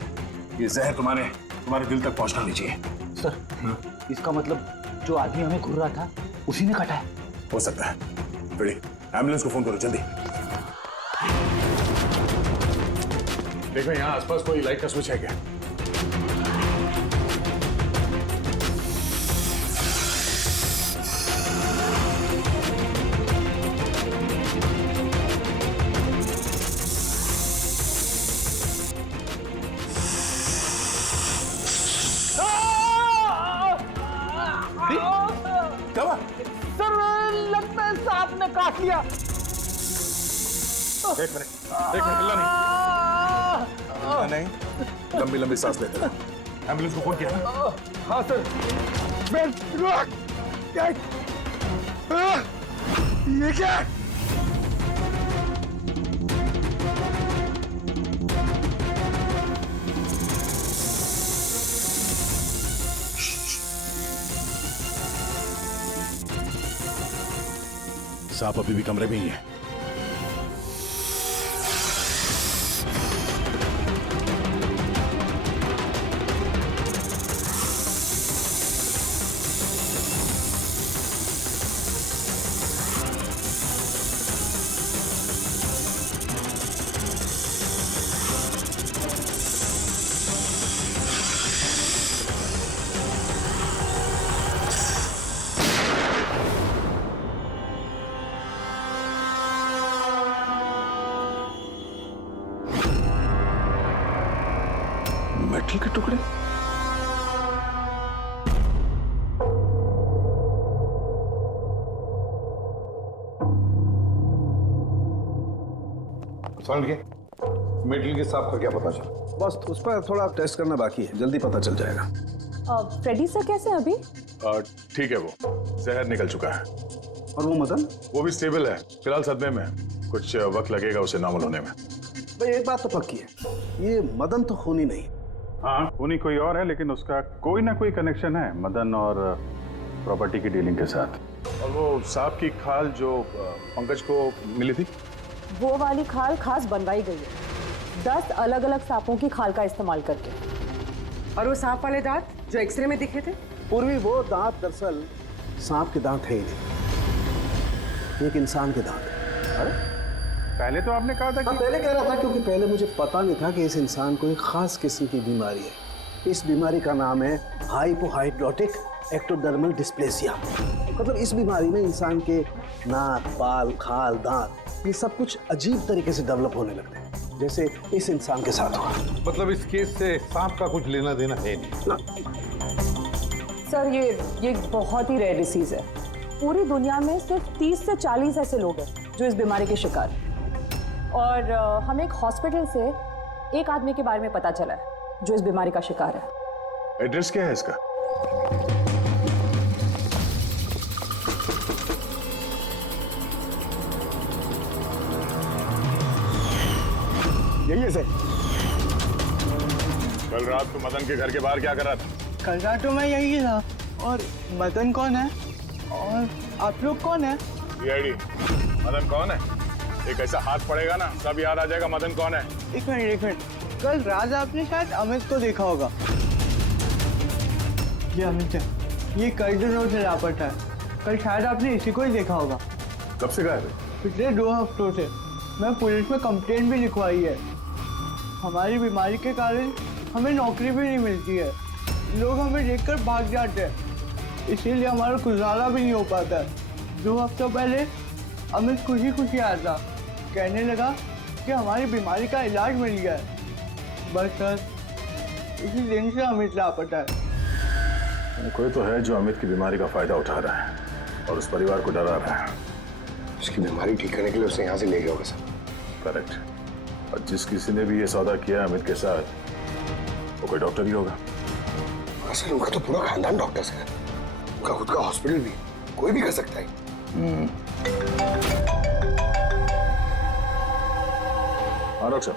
ये जहर तुम्हारे दिल तक पहुंचना नहीं चाहिए। सर, इसका मतलब जो आदमी हमें घूर रहा था उसी ने काटा है। हो सकता है। रेडी, एम्बुलेंस को फोन करो जल्दी। देखो यहाँ आसपास कोई लाइट का स्विच है क्या? सर लगता है सांप ने काट लिया। एक मिनट हिलना नहीं। लंबी लंबी सांस लेते रहो। एम्बुलेंस को फोन किया ना? हाँ सर। ये क्या? सांप अभी भी कमरे में ही है। मेटल के टुकड़े? मेटल के सांप का क्या पता चला? बस उस पर थोड़ा टेस्ट करना बाकी है, जल्दी पता चल जाएगा। फ्रेडी सर कैसे हैं अभी? ठीक है, वो जहर निकल चुका है। और वो मदन? वो भी स्टेबल है, फिलहाल सदमे में। कुछ वक्त लगेगा उसे नॉर्मल होने में। भाई एक बात तो पक्की है, ये मदन तो खूनी नहीं। हाँ, खूनी कोई और है, लेकिन उसका कोई ना कोई कनेक्शन है मदन और प्रॉपर्टी की डीलिंग के साथ। और वो सांप की खाल जो पंकज को मिली थी, वो वाली खाल खास बनवाई गई है 10 अलग अलग सांपों की खाल का इस्तेमाल करके। और वो सांप वाले दांत जो एक्सरे में दिखे थे? पूर्वी वो दांत दरअसल सांप के दांत है ही नहीं, एक इंसान के दांत है। अरे पहले तो आपने कहा था कि... पहले कह रहा था क्योंकि पहले मुझे पता नहीं था कि इस इंसान को एक खास किस्म की बीमारी है। इस बीमारी का नाम है हाइपोहाइड्रोटिक एक्टोडर्मल डिस्प्लेसिया। मतलब इस बीमारी में इंसान के नाक, बाल, खाल, दांत ये सब कुछ अजीब तरीके से डेवलप होने लगते हैं, जैसे इस इंसान के साथ हुआ। मतलब इस केस से सांप का कुछ लेना देना है नहीं ना? सर ये बहुत ही रेयर डिसीज है। पूरी दुनिया में सिर्फ 30 से 40 ऐसे लोग हैं जो इस बीमारी के शिकार हैं। और हमें एक हॉस्पिटल से एक आदमी के बारे में पता चला है जो इस बीमारी का शिकार है। एड्रेस क्या है इसका? यही है सर। कल रात को मदन के घर के बाहर क्या कर रहा था? कल रात तो मैं यही था। और मदन कौन है? और आप लोग कौन है? सीआईडी। मदन कौन है? एक ऐसा हाथ पड़ेगा ना, सब याद आ जाएगा मदन कौन है। एक मिनट। कल रात आपने शायद अमित को देखा होगा। ये अमित है, ये कई दिनों से लापता है। कल शायद आपने इसी को ही देखा होगा। कब से गायब है? पिछले 2 हफ्तों से। मैं पुलिस में कंप्लेंट भी लिखवाई है। हमारी बीमारी के कारण हमें नौकरी भी नहीं मिलती है। लोग हमें देखकर भाग जाते हैं, इसीलिए हमारा गुजारा भी नहीं हो पाता है। 2 हफ्तों पहले अमित खुशी आया था, कहने लगा कि हमारी बीमारी का इलाज मिल गया है। बस सर, इसी दिन से अमित लापता है। कोई तो है जो अमित की बीमारी का फायदा उठा रहा है और उस परिवार को डरा रहा है। उसकी बीमारी ठीक करने के लिए उसे यहाँ से ले गया होगा सर। करेक्ट। और जिस किसी ने भी ये सौदा किया अमित के साथ, वो कोई डॉक्टर ही होगा। सर, उनका तो पूरा खानदान डॉक्टर है। उनका खुद का हॉस्पिटल भी, कोई भी कर सकता है। हाँ डॉक्टर साहब।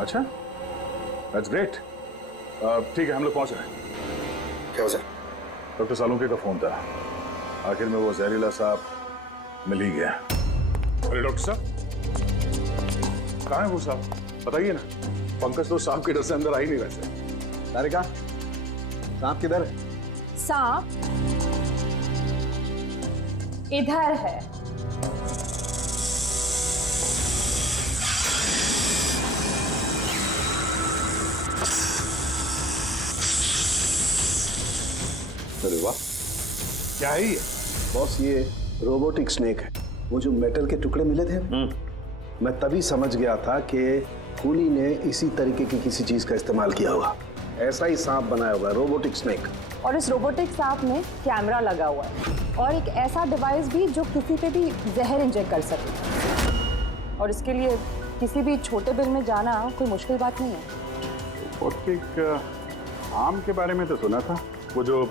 अच्छा, दैट्स ग्रेट। ठीक है, हम लोग पहुंच रहे हैं। क्या सर? डॉक्टर सालुंके का फोन था। आखिर में वो जहरीला सांप मिल ही गया। अरे डॉक्टर साहब, कहाँ है वो सांप? बताइए ना। पंकज तो सांप के डर से अंदर आ ही नहीं रहे। तारिका, सांप किधर है? सांप इधर है। अरे वाह, क्या है ये? बॉस, ये रोबोटिक स्नेक है। वो जो मेटल के टुकड़े मिले थे, मैं तभी समझ गया था कि खूनी ने इसी तरीके की किसी चीज का इस्तेमाल किया होगा। ऐसा ही सांप बनाया होगा, रोबोटिक स्नेक। और इस रोबोटिक सांप में कैमरा लगा हुआ है और एक ऐसा डिवाइस भी जो किसी पे भी जहर इंजेक्ट कर सके। और इसके लिए किसी भी छोटे बिल में जाना कोई मुश्किल बात नहीं है। रोबोटिक आर्म के बारे में तो सुना था, वो जो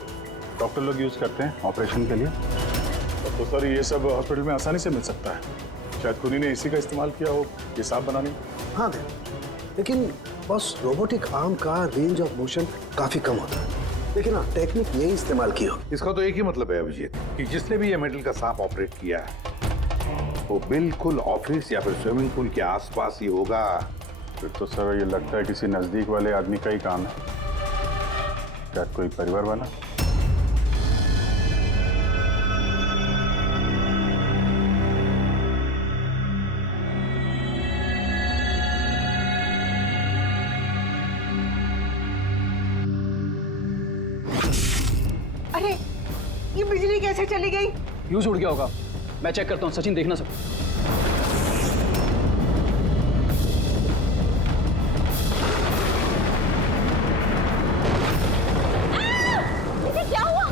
डॉक्टर लोग यूज करते हैं ऑपरेशन के लिए। तो सर, ये सब हॉस्पिटल में आसानी से मिल सकता है। शायद खूनी ने इसी का इस्तेमाल किया हो ये सांप बनाने में। हाँ दे, लेकिन बस रोबोटिक आर्म का रेंज ऑफ मोशन काफी कम होता है। लेकिन हाँ, टेक्निक यही इस्तेमाल की हो। इसका तो एक ही मतलब है अभिजीत कि जिसने भी ये मेटल का सांप ऑपरेट किया है वो बिल्कुल ऑफिस या फिर स्विमिंग पूल के आसपास ही होगा। फिर तो सर ये लगता है किसी नजदीक वाले आदमी का ही काम है। क्या कोई परिवार वाला? अरे, ये बिजली कैसे चली गई? फ्यूज उड़ गया होगा। मैं चेक करता हूँ। सचिन, देखना सब। क्या हुआ?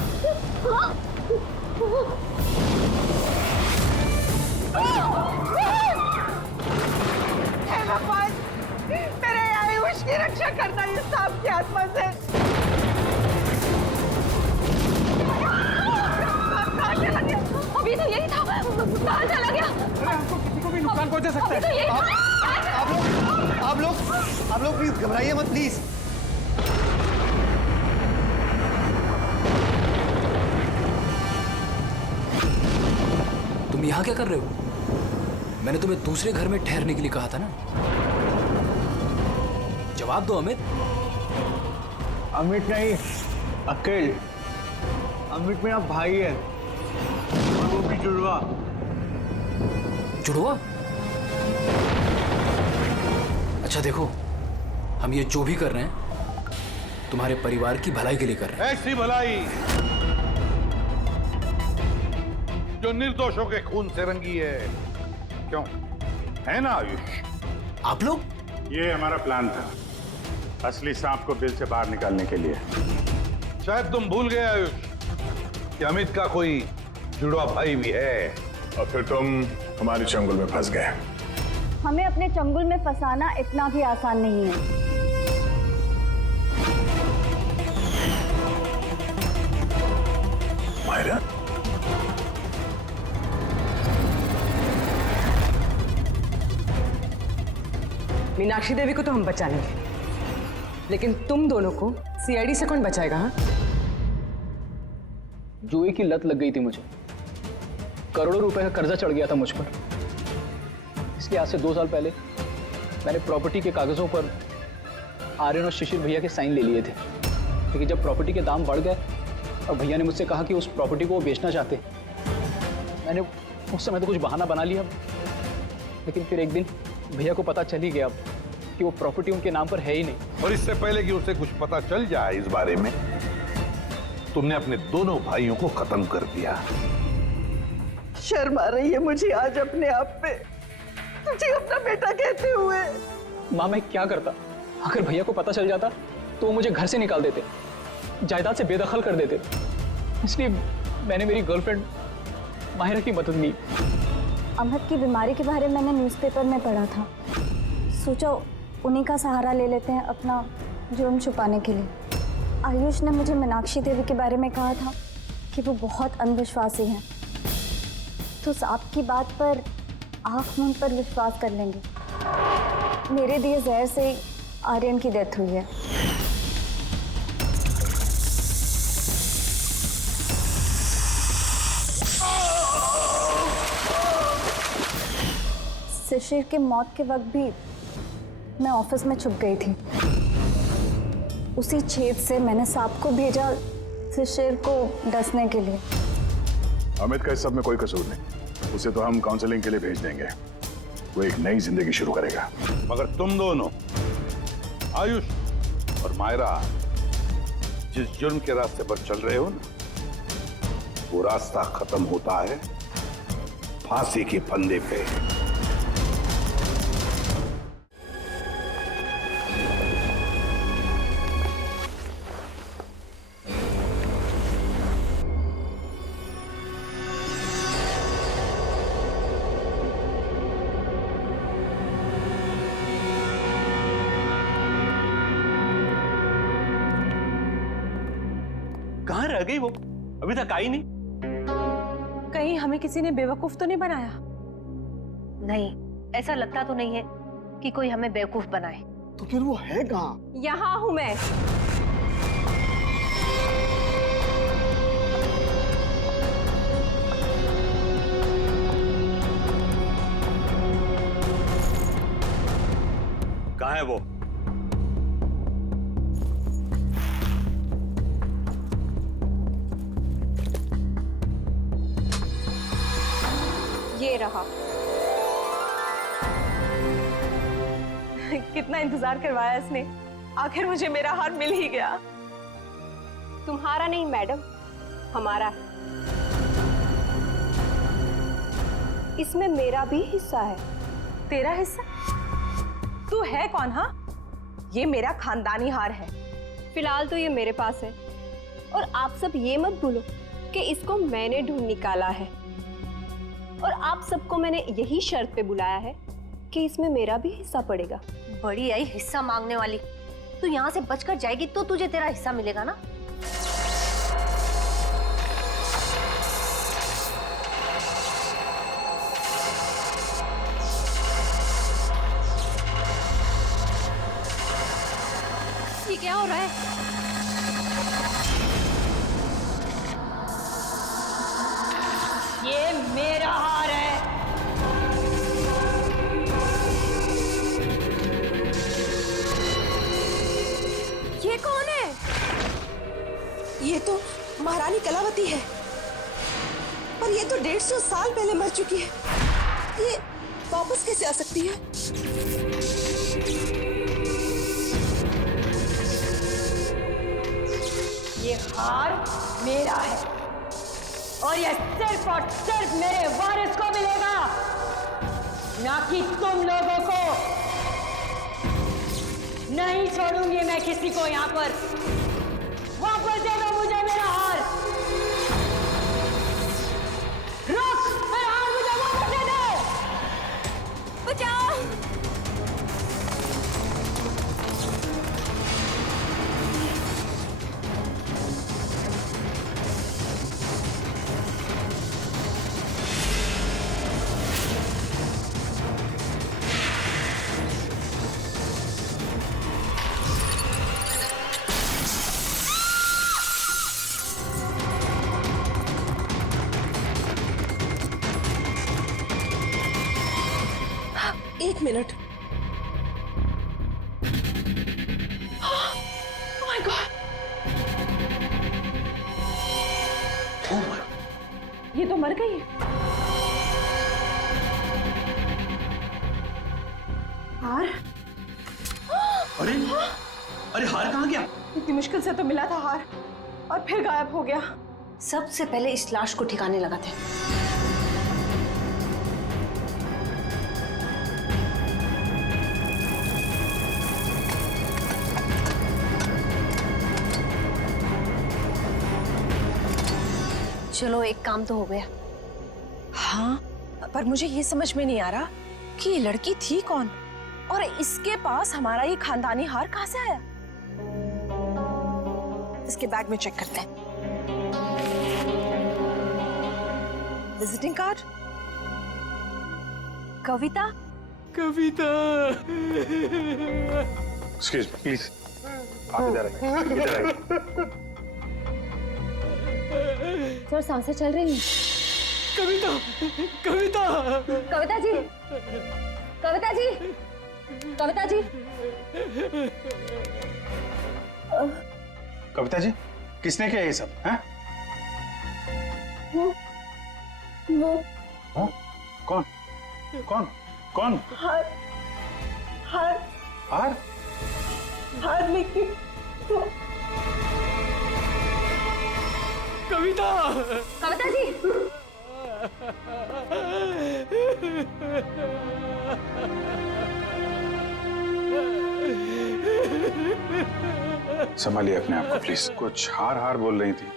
हे भगवान, मेरे आयुष की रक्षा करना इस सांप की आत्मा से। अभी तो यही था, कहाँ चला गया? हमको किसी को भी नुकसान पहुंचा सकता है। आप लोग प्लीज घबराइए मत, प्लीज। तुम यहाँ क्या कर रहे हो? मैंने तुम्हें दूसरे घर में ठहरने के लिए कहा था ना। जवाब दो अमित। अमित नहीं, अकेल। अमित मेरा भाई है और वो भी जुड़वा। जुड़वा? अच्छा देखो, हम ये जो भी कर रहे हैं तुम्हारे परिवार की भलाई के लिए कर रहे हैं। ऐसी भलाई जो निर्दोषों के खून से रंगी है। क्यों, है ना आयुष? आप लोग? ये हमारा प्लान था, असली सांप को बिल से बाहर निकालने के लिए। शायद तुम भूल गए आयुष कि अमित का कोई जुड़वा भाई भी है। और फिर तुम हमारी चंगुल में फंस गए। हमें अपने चंगुल में फंसाना इतना भी आसान नहीं है। मायरा, मीनाक्षी देवी को तो हम बचा लेंगे, लेकिन तुम दोनों को सीआईडी से कौन बचाएगा? हाँ? जुए की लत लग गई थी मुझे, करोड़ों रुपए का कर्जा चढ़ गया था मुझ पर। इसलिए आज से 2 साल पहले मैंने प्रॉपर्टी के कागजों पर आर्यन और शिशिर भैया के साइन ले लिए थे। लेकिन जब प्रॉपर्टी के दाम बढ़ गए और भैया ने मुझसे कहा कि उस प्रॉपर्टी को वो बेचना चाहते, मैंने उस समय तो कुछ बहाना बना लिया। लेकिन फिर एक दिन भैया को पता चल ही गया कि वो प्रॉपर्टी उनके नाम पर है ही नहीं। और इससे पहले कि उसे कुछ पता चल जाए इस बारे में, तुमने अपने दोनों भाइयों को खत्म कर दिया। शर्म आ रही है मुझे आज अपने आप पे, तुझे अपना बेटा कहते हुए। माँ, मैं क्या करता? अगर भैया को पता चल जाता तो वो मुझे घर से निकाल देते, जायदाद से बेदखल कर देते। इसलिए मैंने मेरी गर्लफ्रेंड माहिरा की मदद ली। अमहद की बीमारी के बारे में मैंने न्यूज़पेपर में पढ़ा था, सोचा उन्हीं का सहारा ले लेते हैं अपना जुर्म छुपाने के लिए। आयुष ने मुझे मीनाक्षी देवी के बारे में कहा था कि वो बहुत अंधविश्वासी हैं, तो सांप की बात पर आँख मूंद पर विश्वास कर लेंगे। मेरे दिए जहर से आर्यन की डेथ हुई है। शिशिर के मौत के वक्त भी मैं ऑफिस में छुप गई थी। उसी छेद से मैंने सांप को भेजा शिशिर को डसने के लिए। अमित का इस सब में कोई कसूर नहीं, उसे तो हम काउंसलिंग के लिए भेज देंगे, वो एक नई जिंदगी शुरू करेगा। मगर तुम दोनों, आयुष और मायरा, जिस जुर्म के रास्ते पर चल रहे हो ना, वो रास्ता खत्म होता है फांसी के फंदे पे। कहाँ रह गई वो? अभी तक आई नहीं। कहीं हमें किसी ने बेवकूफ तो नहीं बनाया? नहीं, ऐसा लगता तो नहीं है कि कोई हमें बेवकूफ बनाए। तो फिर वो है कहाँ? यहाँ हूं मैं। कहाँ है वो? ये रहा। कितना इंतजार करवाया इसने, आखिर मुझे मेरा हार मिल ही गया। तुम्हारा नहीं मैडम, हमारा है। इसमें मेरा भी हिस्सा है। तेरा हिस्सा? तू है कौन? हाँ, ये मेरा खानदानी हार है। फिलहाल तो ये मेरे पास है, और आप सब ये मत भूलो कि इसको मैंने ढूंढ निकाला है, और आप सबको मैंने यही शर्त पे बुलाया है कि इसमें मेरा भी हिस्सा पड़ेगा। बड़ी आई हिस्सा मांगने वाली। तू यहाँ से बचकर जाएगी तो तुझे तेरा हिस्सा मिलेगा ना। ये क्या हो रहा है? ये मेरा हार है। ये कौन है? ये तो महारानी कलावती है, पर ये तो 150 साल पहले मर चुकी है। ये वापस कैसे आ सकती है? ये हार मेरा है, और ये सिर्फ और सिर्फ मेरे वारिस को मिलेगा, ना कि तुम लोगों को। नहीं छोड़ूंगी मैं किसी को यहाँ पर। वापस दे दो मुझे मेरा हार। रुक, मेरा हार मुझे वापस दे दो। बचाओ! एक मिनट। ओह माय गॉड, ये तो मर गई है। हार? अरे अरे हार कहाँ गया? इतनी मुश्किल से तो मिला था हार और फिर गायब हो गया। सबसे पहले इस लाश को ठिकाने लगाते हैं। चलो एक काम तो हो गया। हाँ, पर मुझे ये समझ में नहीं आ रहा कि ये लड़की थी कौन और इसके पास हमारा ये खानदानी हार कहाँ से आया। इसके बैग में चेक करते हैं। Visiting card, Kavita. Kavita. Excuse me please, आप इधर आइए, इधर आइए। सर सांसें चल रही हैं। कविता, कविता, कविता जी, कविता जी, कविता जी। कविता जी, किसने किया ये सब? हैं? वो हाँ? कौन? कौन? कौन? हार, हार, हार? हार लेके कविता, कविता जी। संभालिए अपने आप को प्लीज। कुछ हार हार बोल रही थी,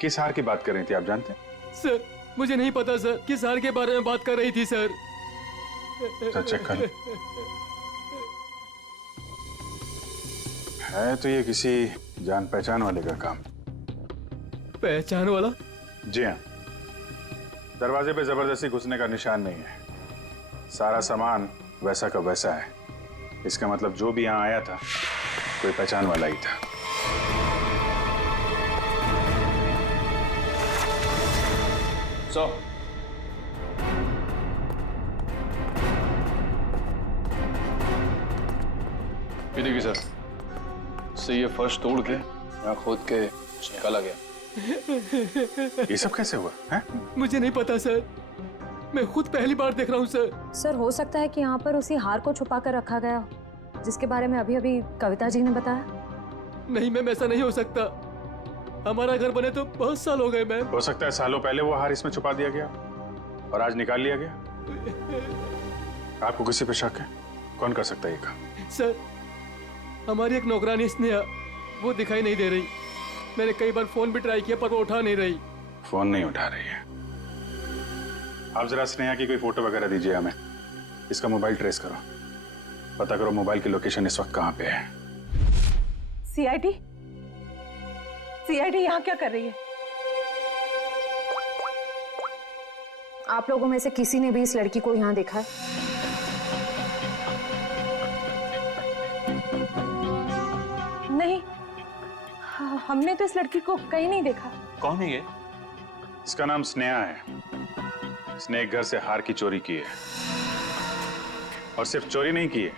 किस हार की बात कर रही थी आप जानते हैं? सर मुझे नहीं पता सर, किस हार के बारे में बात कर रही थी सर। सर चेक कर लो। है तो ये किसी जान पहचान वाले का काम। पहचान वाला? जी हाँ, दरवाजे पे जबरदस्ती घुसने का निशान नहीं है। सारा सामान वैसा का वैसा है। इसका मतलब जो भी यहाँ आया था कोई पहचान वाला ही था। ये देखिए सर, से ये फर्श तोड़ के यहाँ खोद के निकाला गया। ये सब कैसे हुआ है? मुझे नहीं पता सर, मैं खुद पहली बार देख रहा हूँ सर। सर हो सकता है कि यहाँ पर उसी हार को छुपा कर रखा गया हो, जिसके बारे में अभी अभी कविता जी ने बताया। नहीं मैम, ऐसा नहीं हो सकता। हमारा घर बने तो बहुत साल हो गए मैम। हो सकता है सालों पहले वो हार इसमें छुपा दिया गया और आज निकाल लिया गया। आपको किसी पे शक है? कौन कर सकता है ये काम? सर हमारी एक नौकरानी स्नेहा, वो दिखाई नहीं दे रही। मैंने कई बार फोन भी ट्राई किया पर वो उठा नहीं रही। फोन नहीं उठा रही है? आप जरा स्नेहा की कोई फोटो वगैरह दीजिए हमें। इसका मोबाइल ट्रेस करो, पता करो मोबाइल की लोकेशन इस वक्त कहाँ पे है। सीआईडी? सीआईडी यहाँ क्या कर रही है? आप लोगों में से किसी ने भी इस लड़की को यहाँ देखा है? नहीं, हमने तो इस लड़की को कहीं नहीं देखा। कौन है ये? इसका नाम स्नेहा है। इसने एक घर से हार की चोरी की है और सिर्फ चोरी नहीं की है,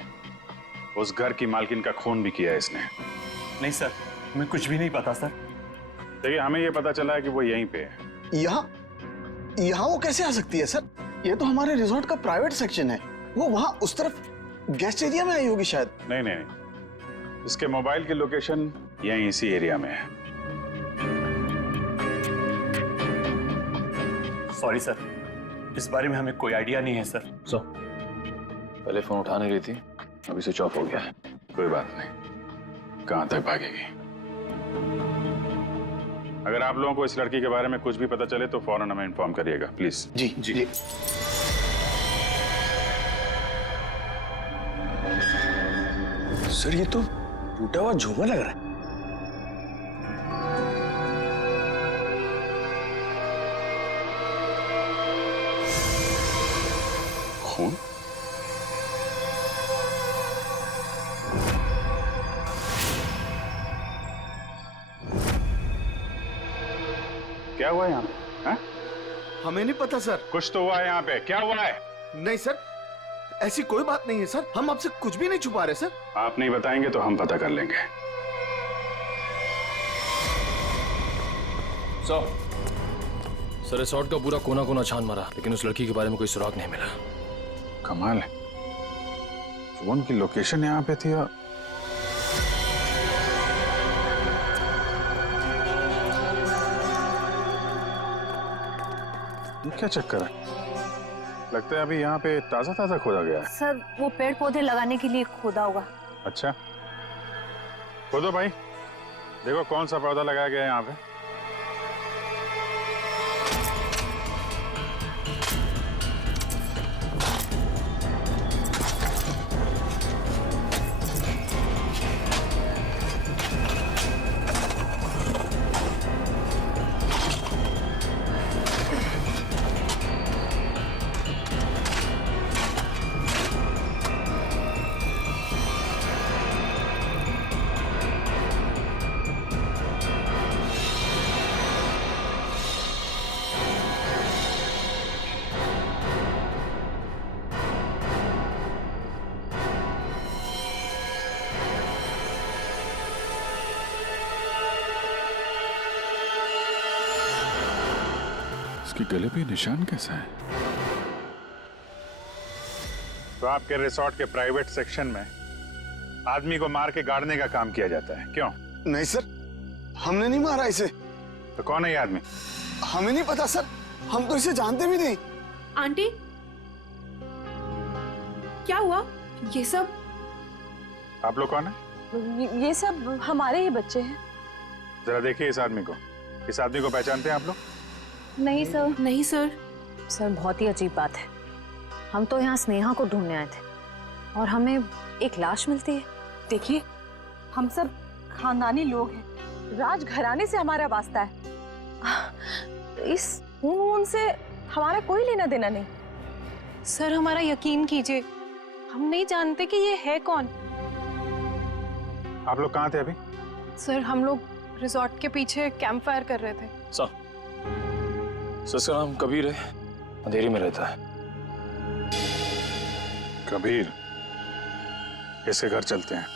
उस घर की मालकिन का खून भी किया है इसने। नहीं सर, हमें कुछ भी नहीं पता सर। देखिए हमें ये पता चला है कि वो यहीं पे है। यहाँ वो कैसे आ सकती है सर? ये तो हमारे रिजॉर्ट का प्राइवेट सेक्शन है। वो वहां उस तरफ गेस्ट एरिया में आई होगी शायद। नहीं नहीं नहीं, इसके मोबाइल की लोकेशन यहीं इसी एरिया में है। सॉरी सर, इस बारे में हमें कोई आइडिया नहीं है सर। पहले फोन उठा नहीं रही थी, अभी स्विच ऑफ हो गया है। कोई बात नहीं, कहां तक भागेगी? अगर आप लोगों को इस लड़की के बारे में कुछ भी पता चले तो फौरन हमें इन्फॉर्म करिएगा प्लीज। Ji ji. सर ये तो टूटा हुआ झूमर लग रहा है। खून? क्या हुआ यहाँ पे? हमें नहीं पता सर। कुछ तो हुआ है यहाँ पे, क्या हुआ है? नहीं सर, ऐसी कोई बात नहीं है सर, हम आपसे कुछ भी नहीं छुपा रहे सर। आप नहीं बताएंगे तो हम पता कर लेंगे। सर रिसोर्ट का पूरा कोना कोना छान मारा, लेकिन उस लड़की के बारे में कोई सुराग नहीं मिला। कमाल है, फोन की लोकेशन यहाँ पे थी और ये क्या चक्कर है? लगता है अभी यहाँ पे ताजा ताजा खोदा गया है। सर वो पेड़ पौधे लगाने के लिए खोदा होगा। अच्छा, खोदो भाई, देखो कौन सा पौधा लगाया गया है यहाँ पे। इसके गले पे निशान कैसा है? तो आपके रिसोर्ट के प्राइवेट सेक्शन में आदमी को मार के गाड़ने का काम किया जाता है, क्यों? नहीं सर, हमने नहीं मारा इसे। तो कौन है ये आदमी? हमें नहीं पता सर, हम तो इसे जानते भी नहीं। आंटी, क्या हुआ? ये सब आप लोग कौन है? ये सब हमारे ही बच्चे हैं। जरा देखिए इस आदमी को। इस आदमी को पहचानते हैं आप लोग? नहीं सर। नहीं सर। सर बहुत ही अजीब बात है, हम तो यहाँ स्नेहा को ढूंढने आए थे और हमें एक लाश मिलती है। देखिए, हम सब खानदानी लोग हैं, राजघराने से हमारा वास्ता है। इस खून से हमारा कोई लेना देना नहीं। सर हमारा यकीन कीजिए, हम नहीं जानते कि ये है कौन। आप लोग कहाँ थे अभी? सर हम लोग रिजॉर्ट के पीछे कैंप फायर कर रहे थे। सर इसका नाम कबीर है, अंधेरी में रहता है। कबीर, इसके घर चलते हैं।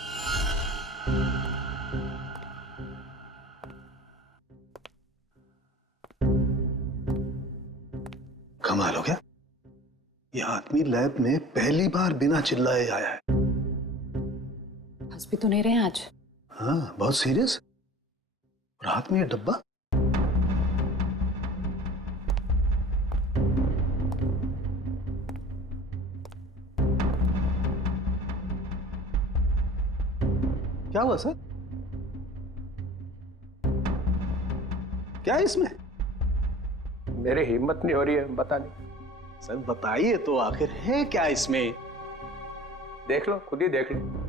कमाल हो गया, ये आदमी लैब में पहली बार बिना चिल्लाए आया है। हंस भी तो नहीं रहे हैं आज। हाँ, बहुत सीरियस। और हाथ में ये डब्बा। क्या हुआ सर? क्या है इसमें? मेरी हिम्मत नहीं हो रही है बताने। सर बताइए तो, आखिर है क्या इसमें? देख लो, खुद ही देख लो।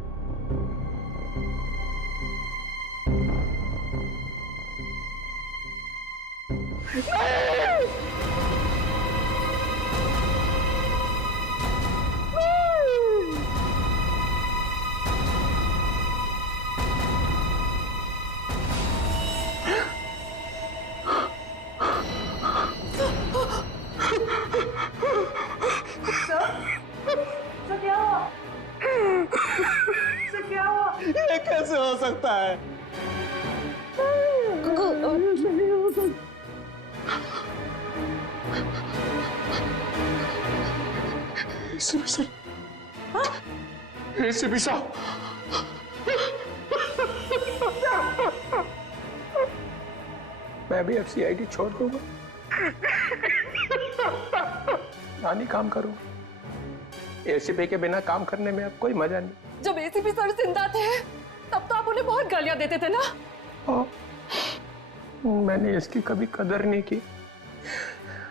ये कैसे हो सकता है? एसीपी साहब, मैं भी अब सीआईडी छोड़ दूंगा, नानी काम करूंगा। एसीपी के बिना काम करने में अब कोई मजा नहीं। जब एसीपी सर जिंदा थे तब तो आप उन्हें बहुत गालियां देते थे ना। मैंने इसकी कभी कदर नहीं की,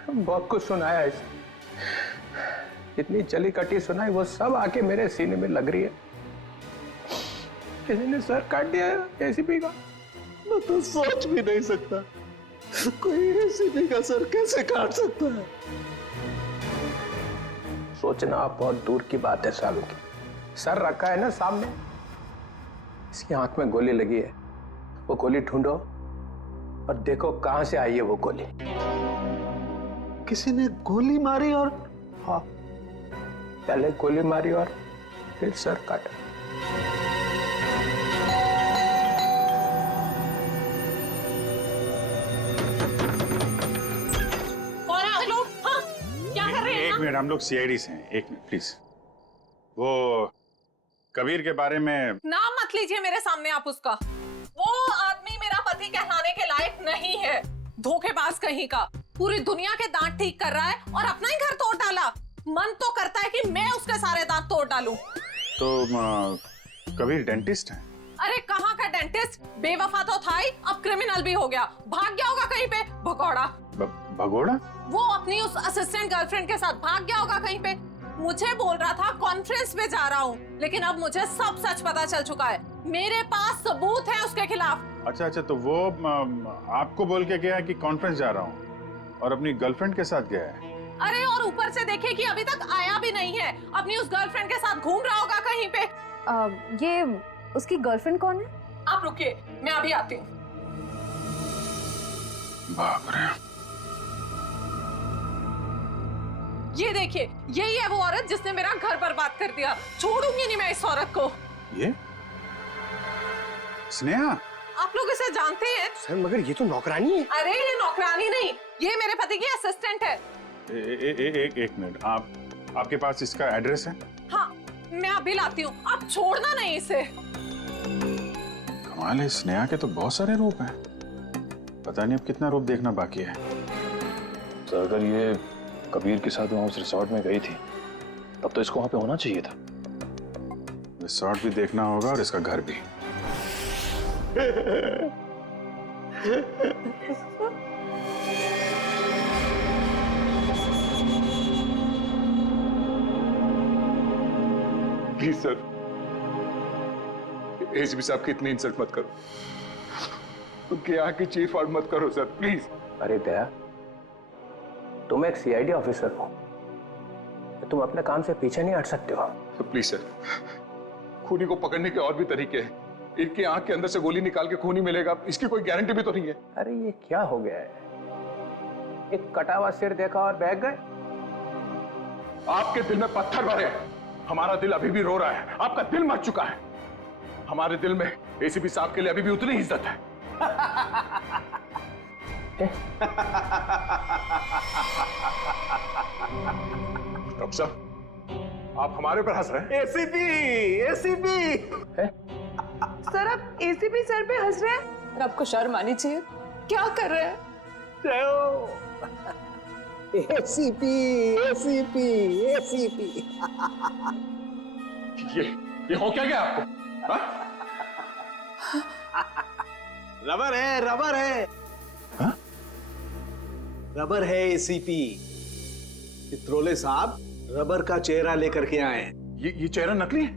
बहुत कुछ सुनाया इसे, इतनी चली कटी सुनाई, वो सब आके मेरे सीने में लग रही है। किसी ने सर काट दिया एसीपी का। मैं तो सोच भी नहीं सकता, कोई एसीपी का सर कैसे काट सकता है। सोचना बहुत दूर की बात है सालों की। सर रखा है ना सामने, इसकी आंख में गोली लगी है, वो गोली ढूंढो और देखो कहां से आई है वो गोली। किसी ने गोली मारी और हाँ, पहले गोली मारी और फिर सर काटा। कौन है आप लोग? हाँ? क्या कर रहे हैं? एक मिनट, हम लोग सीआईडी से हैं। एक मिनट प्लीज। वो कबीर के बारे में नाम मत लीजिए मेरे सामने आप उसका। वो आदमी मेरा पति कहलाने के लायक नहीं है। धोखेबाज कहीं का। पूरी दुनिया के दांत ठीक कर रहा है और अपना ही घर तोड़ डाला। मन तो करता है कि मैं उसके सारे दांत तोड़ डालूं। तो कबीर डेंटिस्ट है? अरे कहाँ का डेंटिस्ट? बेवफा तो था ही, अब क्रिमिनल भी हो गया। भाग गया होगा कहीं पे, भगौड़ा। भगोड़ा? वो अपनी उस असिस्टेंट गर्लफ्रेंड के साथ भाग गया होगा कहीं पे। मुझे बोल रहा था कॉन्फ्रेंस पे जा रहा हूँ, लेकिन अब मुझे सब सच पता चल चुका है। मेरे पास सबूत है उसके खिलाफ। अच्छा, तो वो आपको बोल के गया कि कॉन्फ्रेंस जा रहा हूँ और अपनी गर्लफ्रेंड के साथ गया है? अरे और ऊपर से देखिए कि अभी तक आया भी नहीं है। अपनी उस गर्लफ्रेंड के साथ घूम रहा होगा कहीं पे। ये उसकी गर्लफ्रेंड कौन है? आप रुकिए, मैं अभी आती हूँ। बाप रे। ये देखिए, यही है वो औरत जिसने मेरा घर बर्बाद कर दिया। छोड़ूंगी नहीं मैं इस औरत को। ये स्नेहा? आप लोग इसे जानते हैं? सर मगर ये तो नौकरानी है। अरे ये नौकरानी नहीं, ये मेरे पति की असिस्टेंट है। एक मिनट, आपके पास इसका एड्रेस है? हाँ, मैं अभी लाती हूँ। आप छोड़ना नहीं इसे। कमाल है, स्नेहा के तो बहुत सारे रूप हैं। पता नहीं अब कितना रूप देखना बाकी है। सर अगर ये कबीर के साथ वहाँ उस रिसोर्ट में गई थी, तब तो इसको वहाँ पे होना चाहिए था। रिसोर्ट भी देखना होगा और इसका घर भी। प्लीज सर, एसपी साहब की इतनी इंसल्ट मत करो। उनके यहाँ की चीफ और मत करो सर, प्लीज। अरे दया, तुम एक सीआईडी ऑफिसर हो, तुम अपने काम से पीछे नहीं हट सकते हो। प्लीज सर, खूनी को पकड़ने के और भी तरीके हैं। इनकी आंख के अंदर से गोली निकाल के खूनी मिलेगा, इसकी कोई गारंटी भी तो नहीं है। अरे ये क्या हो गया है? एक कटा हुआ सिर देखा और बह गए। आपके दिल में पत्थर भरे हैं, हमारा दिल अभी भी रो रहा है। आपका दिल मर चुका है। हमारे दिल में एसीपी साहब के लिए अभी भी उतनी ही इज्जत है। डॉक्टर साहब, आप हमारे ऊपर हंस रहे हैं? एसीपी सर, आप एसीपी सर पे हंस रहे हैं? और आपको शर्म आनी चाहिए। क्या कर रहे हैं? एसीपी ये हो क्या गया आपको? रबर है हा? रबर है एसीपी। चित्रोले साहब रबर का चेहरा लेकर के आए। ये चेहरा नकली है?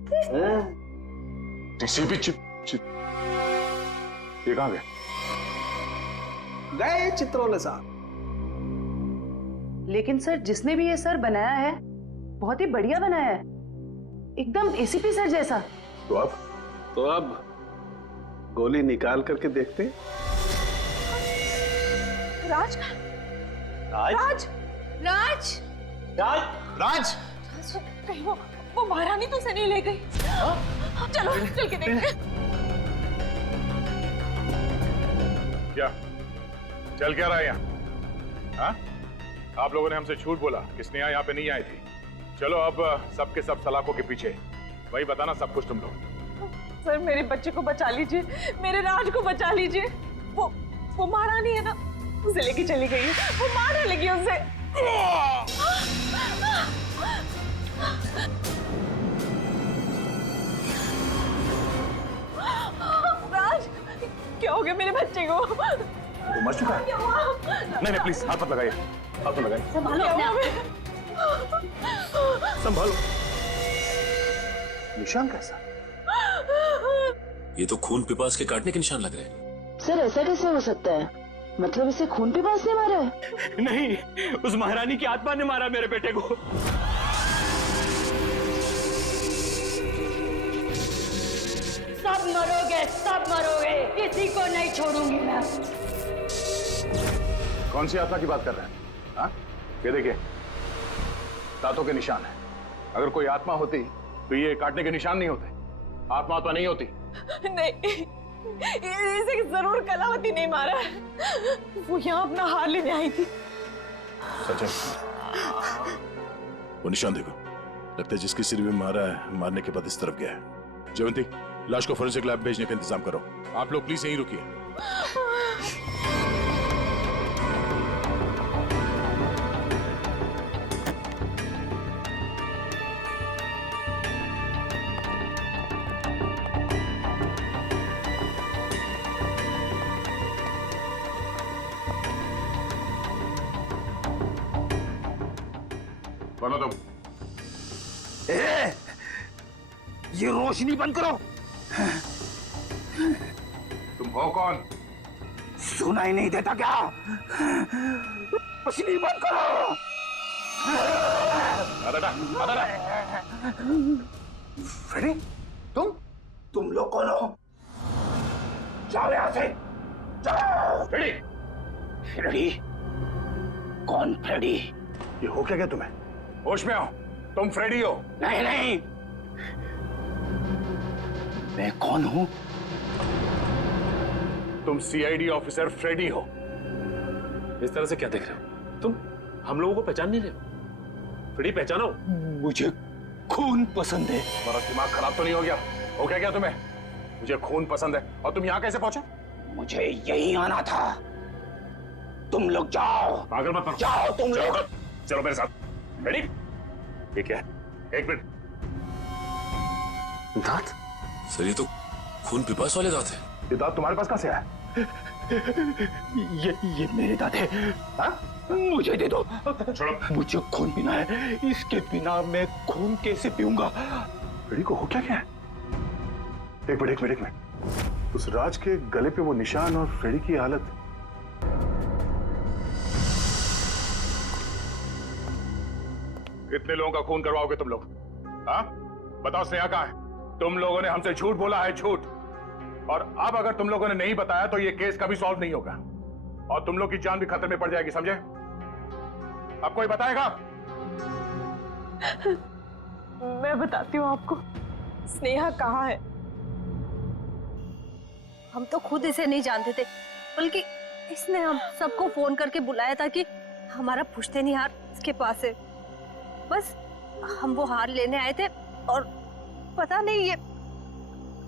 एसीपी ये कहां गए चित्रोले साहब। लेकिन सर, जिसने भी ये सर बनाया है बहुत ही बढ़िया बनाया है, एकदम एसीपी सर जैसा। तो अब गोली निकाल करके देखते। राज राज राज राज कहीं वो महारानी तो से नहीं ले गई? चलो चल के देखते। क्या चल क्या रहा है यहाँ? हाँ? आप लोगों ने हमसे झूठ बोला कि स्नेहा यहाँ पे नहीं आई थी। चलो अब सबके सब सलाखों के पीछे, वही बताना सब कुछ तुम लोग। सर मेरे बच्चे को बचा लीजिए, मेरे राज को बचा लीजिए। वो महारानी है ना, उसे लेके चली गई है। वो मार डालेगी उसे। राज, क्या हो गया मेरे बच्चे को? वो मर चुका है? नहीं प्लीज हाथ मत लगाइए, हाथ मत लगाइए। संभालो अपने आप। संभालो। निशान कैसा? ये तो खून पिपास के काटने के निशान लग रहे हैं। सर ऐसा कैसे हो सकता है? मतलब इसे खून पे पास ने मारा है? नहीं, उस महारानी की आत्मा ने मारा मेरे बेटे को। सब मरोगे, सब मरोगे, किसी को नहीं छोड़ूंगी मैं। कौन सी आत्मा की बात कर रहे हैं? हाँ? ये देखिए, दांतों के निशान है। अगर कोई आत्मा होती तो ये काटने के निशान नहीं होते। आत्मा तो नहीं होती। नहीं, इसे जरूर कलावती नहीं मारा है। वो यहाँ अपना हार लेने आई थी। सचिन, वो निशान देखो, लगता है जिसकी सिर में मारा है, मारने के बाद इस तरफ गया है। जयवंती, लाश को फोरेंसिक लैब भेजने का इंतजाम करो। आप लोग प्लीज यहीं रुकिए। बोलो तुम। ये रोशनी बंद करो। तुम हो कौन? सुनाई नहीं देता क्या? रोशनी बंद करो। फ्रेडी, तुम लोग कौन हो? जाओ यहां से, जाओ। फ्रेडी, फ्रेडी, कौन फ्रेडी? ये हो क्या तुम्हें? होश में आओ, तुम फ्रेडी हो। नहीं नहीं, मैं कौन हूं? तुम सीआईडी ऑफिसर फ्रेडी हो। इस तरह से क्या देख रहे हो तुम? हम लोगों को पहचान नहीं रहे हो? फ्रेडी पहचानो। मुझे खून पसंद है। तुम्हारा दिमाग खराब तो नहीं हो गया? हो क्या तुम्हें? मुझे खून पसंद है। और तुम यहाँ कैसे पहुंचे? मुझे यही आना था। तुम लोग जाओ। पागल मत बनो। जाओ तुम लोग। चलो मेरे साथ। रेडी? ये क्या है? एक मिनट। दांत? सर ये तो खून पिपास वाले दांत है। ये दांत तुम्हारे पास कहाँ से आया? ये मेरे दांत है। हाँ? मुझे दे दो। छोड़ो। मुझे खून पीना है। इसके बिना मैं खून कैसे पीऊंगा? फ्रेडी को हो क्या है? एक मिनट। उस राज के गले पे वो निशान और फ्रेडी की हालत। कितने लोगों का खून करवाओगे तुम लोग? हाँ? बताओ स्नेहा कहाँ है? तुम लोगों ने हमसे झूठ बोला है, झूठ। और अब अगर तुम लोगों ने नहीं बताया तो ये केस कभी सॉल्व नहीं होगा और तुम लोग की जान भी खतरे में पड़ जाएगी, समझे? अब कोई बताएगा? मैं बताती हूँ आपको। स्नेहा कहाँ है? हम तो खुद इसे नहीं जानते थे, बल्कि इसने हम सबको फोन करके बुलाया था कि हमारा पुश्तैनी हार इसके पास है। बस हम वो हार लेने आए थे और पता नहीं ये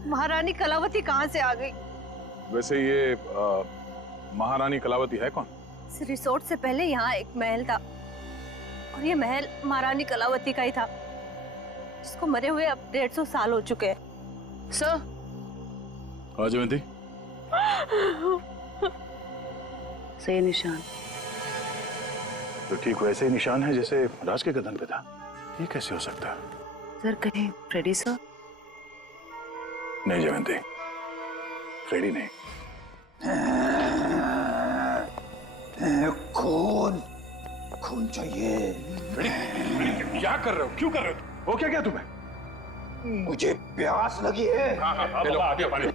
महारानी कलावती कहाँ से आ गई। वैसे ये महारानी कलावती है कौन? इस रिसोर्ट से पहले यहाँ एक महल था और ये महल महारानी कलावती का ही था, जिसको मरे हुए अब 150 साल हो चुके हैं। सर। हाँ जयवंती। सही निशान तो ठीक वैसे ही निशान है जैसे राज के गर्दन पे था। ये कैसे हो सकता है? सर कहीं फ्रेडी सर? नहीं जयवंती, फ्रेडी नहीं। खून चाहिए। फ्रेडी, क्या कर रहे हो? क्यों कर रहे हो? हो क्या तुम्हें? मुझे प्यास लगी है। हाँ, लो पानी।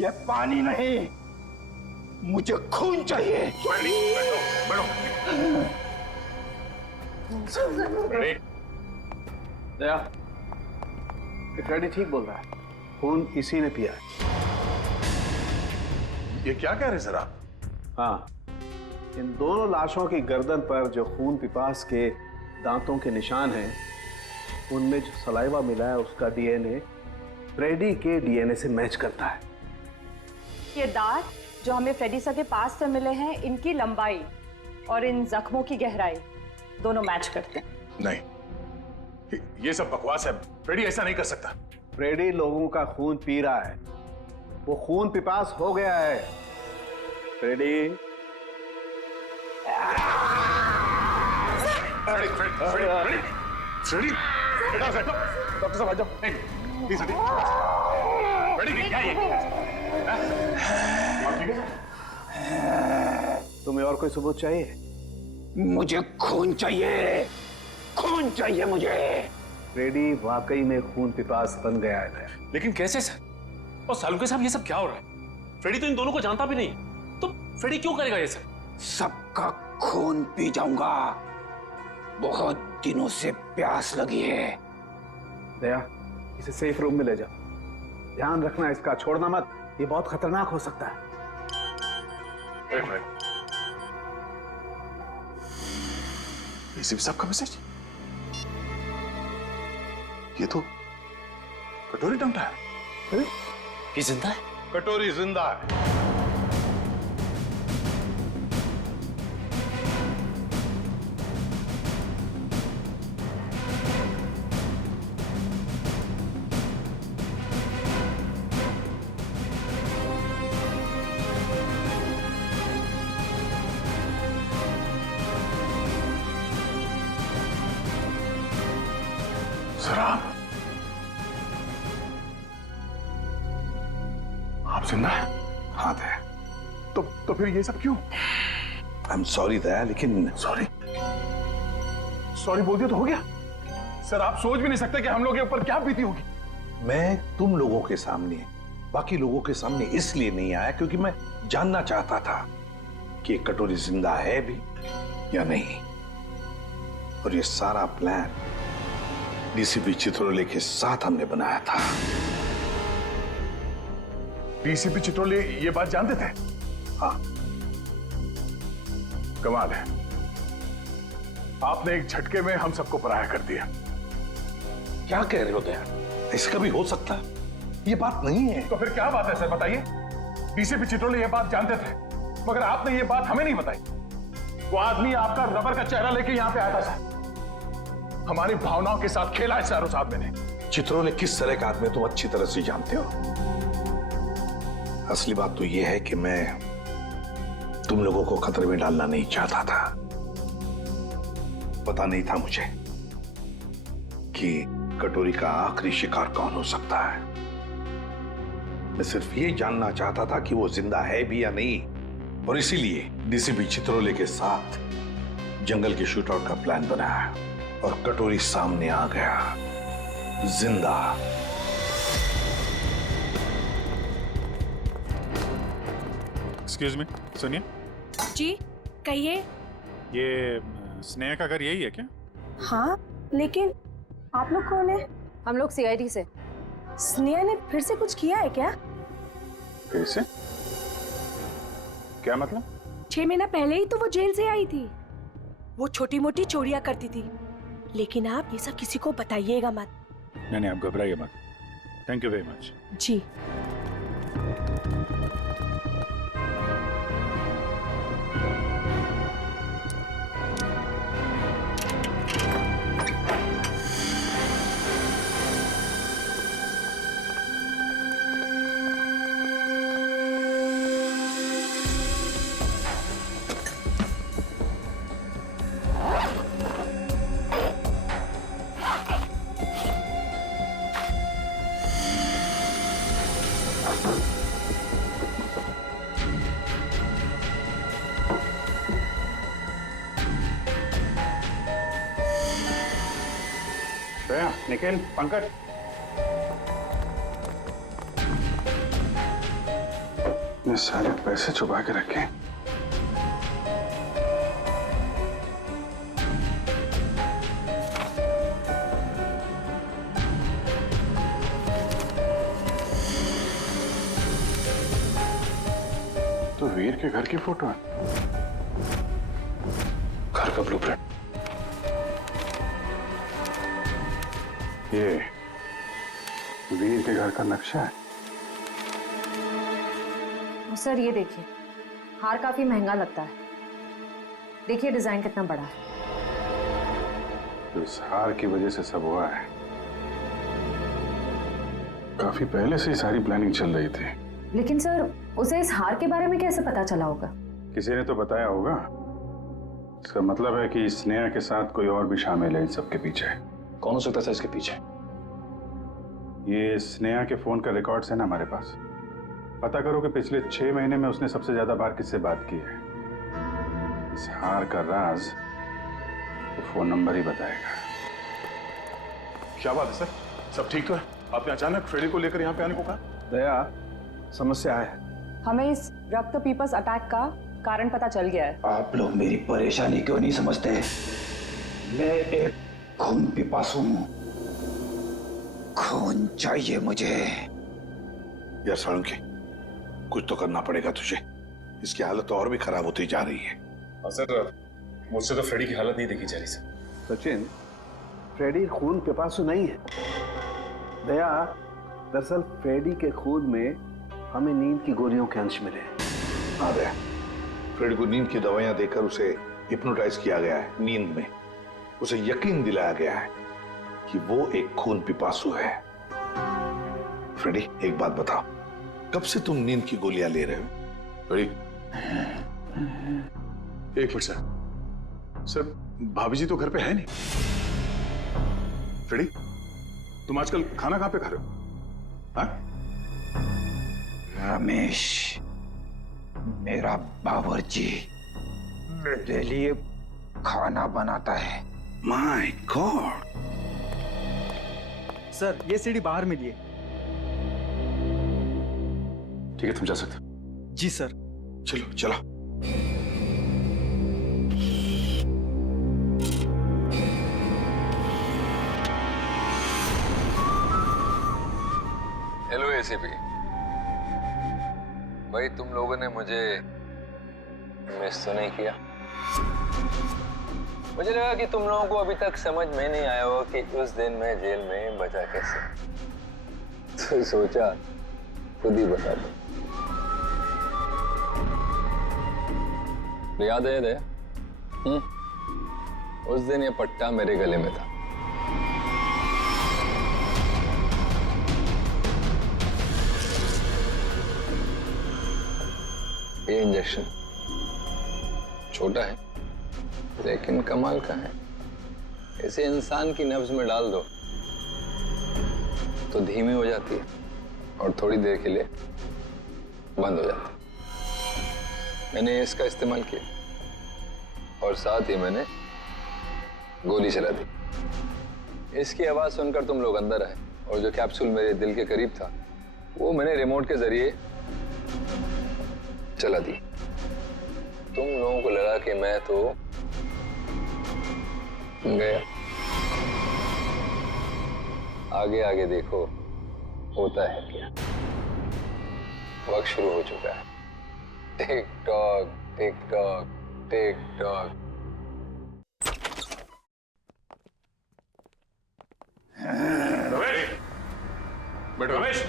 ये पानी नहीं, मुझे खून चाहिए। बैठो। दया, फ्रेडी ठीक बोल रहा है, खून इसी ने पिया है। ये क्या कह रहे सर आप? हाँ, इन दोनों लाशों की गर्दन पर जो खून पिपास के दांतों के निशान हैं, उनमें जो सलाइवा मिला है उसका डीएनए फ्रेडी के डीएनए से मैच करता है। ये दांत जो हमें फ्रेडी सर के पास से मिले हैं, इनकी लंबाई और इन जख्मों की गहराई दोनों मैच करते हैं। नहीं, ये सब बकवास है। फ्रेडी ऐसा नहीं कर सकता। फ्रेडी लोगों का खून पी रहा है, वो खून पिपास हो गया है। फ्रेडी डॉक्टर साहब आ जाओ। क्या तुम्हें और कोई सबूत चाहिए? मुझे खून चाहिए, खून चाहिए मुझे। फ्रेडी वाकई में खून पिपास बन गया है। लेकिन कैसे सर? और सालुके साहब ये सब क्या हो रहा है? फ्रेडी तो इन दोनों को जानता भी नहीं, तो फ्रेडी क्यों करेगा ये सब? सबका खून पी जाऊंगा, बहुत दिनों से प्यास लगी है। दया, इसे सेफ रूम में ले जाओ। ध्यान रखना इसका, छोड़ना मत, ये बहुत खतरनाक हो सकता है। एक मिनट, एसीपी साहब का मैसेज? ये तो कटोरी टंगटा है। ये जिंदा है? कटोरी जिंदा है। शराब? आप जिंदा है? हाँ दया। तो फिर ये सब क्यों? आई एम सॉरी दया, लेकिन सॉरी बोल दिया तो हो गया। सर आप सोच भी नहीं सकते कि हम लोग के ऊपर क्या बीती होगी। मैं तुम लोगों के सामने, बाकी लोगों के सामने इसलिए नहीं आया क्योंकि मैं जानना चाहता था कि ये कटोरी जिंदा है भी या नहीं। और ये सारा प्लान डीसीपी चित्रोले के साथ हमने बनाया था। डीसीपी चित्रोले ये बात जानते थे? हाँ। कमाल है, आपने एक झटके में हम सबको पराया कर दिया। क्या कह रहे हो दया? ऐसा कभी हो सकता है? ये बात नहीं है। तो फिर क्या बात है सर, बताइए। डीसीपी चित्रोले ये बात जानते थे, मगर आपने ये बात हमें नहीं बताई। वो आदमी आपका रबर का चेहरा लेके यहां पे आया था सर, हमारी भावनाओं के साथ खेला है सर उस आदमी ने। चित्रोले किस तरह का आदमी तुम अच्छी तरह से जानते हो। असली बात तो यह है कि मैं तुम लोगों को खतरे में डालना नहीं चाहता था। पता नहीं था मुझे कि कटोरी का आखिरी शिकार कौन हो सकता है। मैं सिर्फ ये जानना चाहता था कि वो जिंदा है भी या नहीं, और इसीलिए डीसीपी चित्रोले के साथ जंगल के शूटआउट का प्लान बनाया और कटोरी सामने आ गया जिंदा। एक्सक्यूज मी, सुनिए। जी कहिए। ये स्नेहा का घर यही है क्या? हाँ, लेकिन आप लोग कौन है? हम लोग सीआईडी से। स्नेहा ने फिर से कुछ किया है क्या? फिर से? क्या मतलब? 6 महीना पहले ही तो वो जेल से आई थी। वो छोटी मोटी चोरियां करती थी, लेकिन आप ये सब किसी को बताइएगा मत। नहीं, आप घबराइए मत। Thank you very much. जी। निखिल, पंकज, ये सारे पैसे छुपा के रखे। तो वीर के घर की फोटो है, घर का ब्लूप्रिंट। ये वीर के घर का नक्शा है। सर ये देखिए, हार काफी महंगा लगता है। देखिए डिजाइन कितना बड़ा है। तो इस हार की वजह से सब हुआ है। काफी पहले से ही सारी प्लानिंग चल रही थी। लेकिन सर उसे इस हार के बारे में कैसे पता चला होगा? किसी ने तो बताया होगा। इसका मतलब है कि स्नेहा के साथ कोई और भी शामिल है इन सब के पीछे। कौन हो सकता है इसके पीछे? ये स्नेहा के फोन का रिकॉर्ड्स है ना हमारे पास। पता करो कि पिछले 6 महीने में उसने सबसे ज्यादा बार किससे बात की है। इस हार का राज तो फोन नंबर ही बताएगा। क्या बात है सर, सब ठीक तो है? आपने अचानक फ्रेडी को लेकर यहाँ पे आने को कहा? दया, समस्या है। हमें इस रक्त पीपस अटैक का कारण पता चल गया है। आप लोग मेरी परेशानी क्यों नहीं समझते? मैं एक खून पिपासू हूं, खून चाहिए मुझे। यार साळुंखे, कुछ तो करना पड़ेगा तुझे। इसकी हालत और भी खराब होती जा रही है। हाँ सर, मुझसे तो फ्रेडी की हालत नहीं देखी जा रही सर। सचिन, फ्रेडी खून पिपासु नहीं है। दया, दरअसल फ्रेडी के खून में हमें नींद की गोलियों के अंश मिले हैं। हाँ दया, फ्रेडी को नींद की दवाइयां देकर उसे हिप्नोटाइज किया गया है। नींद में उसे यकीन दिलाया गया है कि वो एक खून पिपासु है। फ्रेडी, एक बात बताओ, कब से तुम नींद की गोलियां ले रहे हो? फ्रेडी, एक मिनट सर। सर, भाभी जी तो घर पे है नहीं। फ्रेडी, तुम आजकल खाना कहां पे खा रहे हो? हाँ? रमेश, मेरा बावर्ची मेरे लिए खाना बनाता है। My God. सर, ये सीढ़ी बाहर मिली है। ठीक है, तुम जा सकते हो। जी सर। चलो चलो। हेलो एसीपी भाई, तुम लोगों ने मुझे मिस तो नहीं किया? मुझे लगा कि तुम लोगों को अभी तक समझ में नहीं आया हो कि उस दिन मैं जेल में बचा कैसे, तो सोचा खुद ही बता दो। याद है दया? उस दिन ये पट्टा मेरे गले में था। ये इंजेक्शन छोटा है लेकिन कमाल का है। इसे इंसान की नब्ज में डाल दो तो धीमी हो जाती है और थोड़ी देर के लिए बंद हो जाती है। मैंने इसका इस्तेमाल किया और साथ ही मैंने गोली चला दी। इसकी आवाज सुनकर तुम लोग अंदर आए और जो कैप्सूल मेरे दिल के करीब था वो मैंने रिमोट के जरिए चला दी। तुम लोगों को लगा कि मैं तो गया। आगे आगे देखो होता है क्या। वक्त शुरू हो चुका है। Tick tock tick tock tick tock. बैठो। रमेश,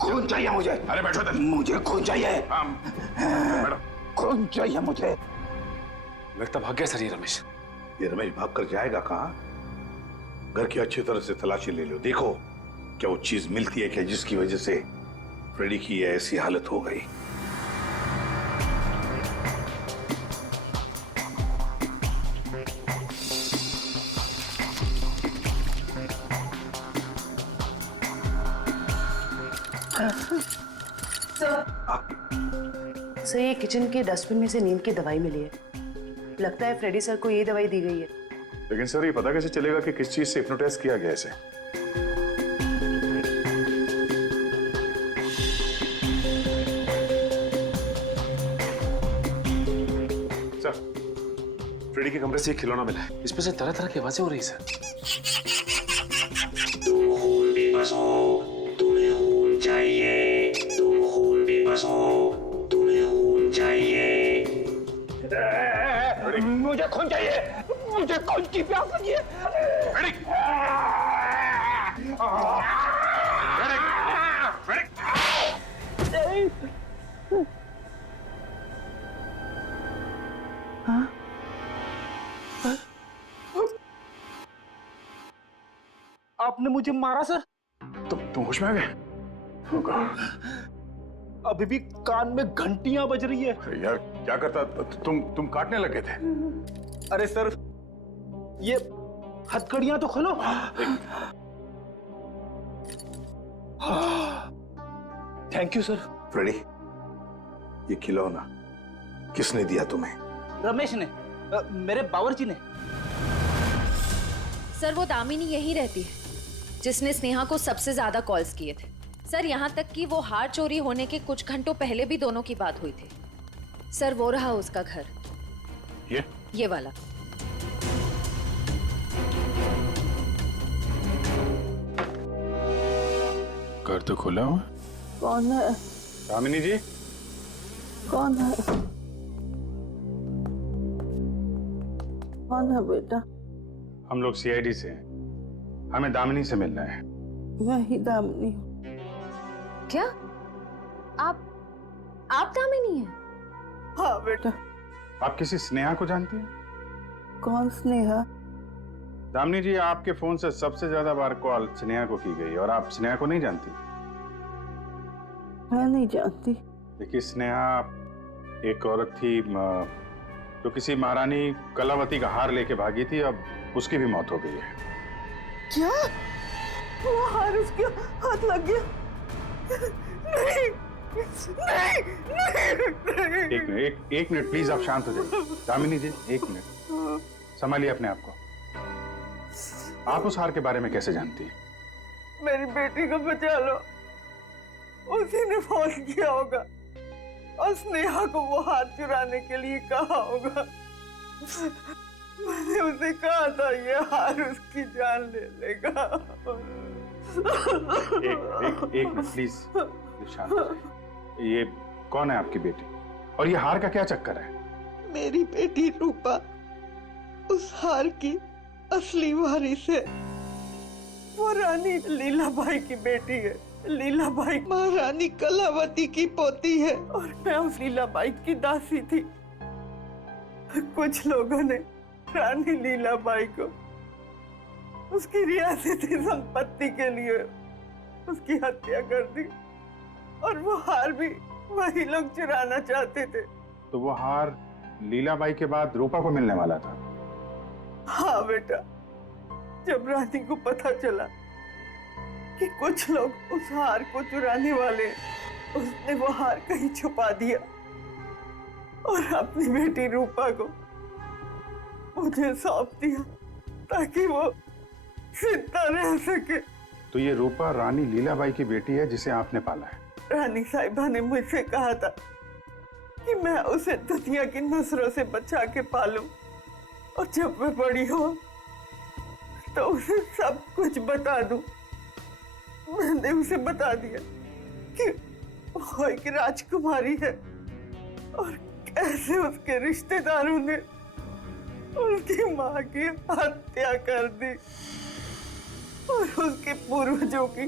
खून चाहिए मुझे। अरे बैठो तक। मुझे खून चाहिए। बैठो। खून चाहिए मुझे। लगता भाग गया सर ये रमेश। ये रमेश भाग कर जाएगा कहाँ? घर की अच्छी तरह से तलाशी ले लो, देखो क्या वो चीज मिलती है क्या जिसकी वजह से फ्रेडी की ऐसी हालत हो गई। सर, ये किचन के डस्टबिन में से नींद की दवाई मिली है। लगता है फ्रेडी सर को ये दवाई दी गई है। लेकिन सर, ये पता कैसे चलेगा कि किस चीज से हिप्नोटाइज किया गया इसे? सर, फ्रेडी के कमरे से एक खिलौना मिला है। इसमें से तरह तरह की आवाजें हो रही है सर। तुम्हें खून चाहिए, तुम खून पिपासु, तुम्हें खून चाहिए। मुझे खून चाहिए, मुझे खून की प्यास लगी है। आपने मुझे मारा सर? तुम होश में आ गए? अभी भी कान में घंटियां बज रही है। अरे यार, क्या करता? तुम काटने लगे थे। अरे सर, ये हथकड़ियां तो खोलो। Thank you sir. फ्रेडी, ये खिलौना किसने दिया तुम्हें? रमेश ने, मेरे बावर्ची ने। सर, वो दामिनी यही रहती है जिसने स्नेहा को सबसे ज्यादा कॉल्स किए थे। सर, यहाँ तक कि वो हार चोरी होने के कुछ घंटों पहले भी दोनों की बात हुई थी। सर, वो रहा उसका घर। ये वाला। घर तो खुला हुआ। कौन है? दामिनी जी। कौन है? कौन है बेटा? हम लोग सीआईडी से हैं। हमें दामिनी से मिलना है। मैं ही दामिनी हूँ। क्या? आप दामिनी हैं? हाँ बेटा। आप किसी स्नेहा को जानती हैं? कौन स्नेहा? दामिनी जी, आपके फोन से सबसे ज्यादा बार कॉल स्नेहा को की गई और आप स्नेहा को नहीं जानती? मैं नहीं जानती। देखिए, स्नेहा एक औरत थी जो किसी महारानी कलावती का हार लेके भागी थी। अब उसकी भी मौत हो गई है। क्या? वो हार उसके हाथ लग गया? नहीं, नहीं, एक मिनट प्लीज, आप शांत हो जाइए। दामिनी जी, एक मिनट, संभालिए अपने आप को। आप उस हार के बारे में कैसे जानती हैं? मेरी बेटी को बचा लो, उसी ने फोन किया होगा और स्नेहा को वो हार चुराने के लिए कहा होगा। मैंने उसे कहा था ये हार उसकी जान ले लेगा। एक मिनट प्लीज, शांत हो जाइए। ये कौन है आपकी बेटी और ये हार का क्या चक्कर है? मेरी बेटी रूपा उस हार की असली वारिस है। वो रानी लीलाबाई की बेटी है। लीलाबाई महारानी कलावती की पोती है और मैं उस लीलाबाई की दासी थी। कुछ लोगों ने रानी लीलाबाई को उसकी रियासती संपत्ति के लिए उसकी हत्या कर दी और वो हार भी वही लोग चुराना चाहते थे। तो वो हार लीलाबाई के बाद रूपा को मिलने वाला था? हाँ बेटा, जब रानी को पता चला कि कुछ लोग उस हार को चुराने वाले, उसने वो हार कहीं छुपा दिया और अपनी बेटी रूपा को मुझे सौंप दिया ताकि वो जिंदा रह सके। तो ये रूपा रानी लीलाबाई की बेटी है जिसे आपने पाला है? रानी साहिबा ने मुझसे कहा था कि मैं उसे दुनिया की नजरों से बचा के पालूं और जब मैं बड़ी हो तो उसे सब कुछ बता दूं। मैंने उसे बता दिया कि वो एक राजकुमारी है और कैसे उसके रिश्तेदारों ने उसकी माँ की हत्या कर दी और उसके पूर्वजों की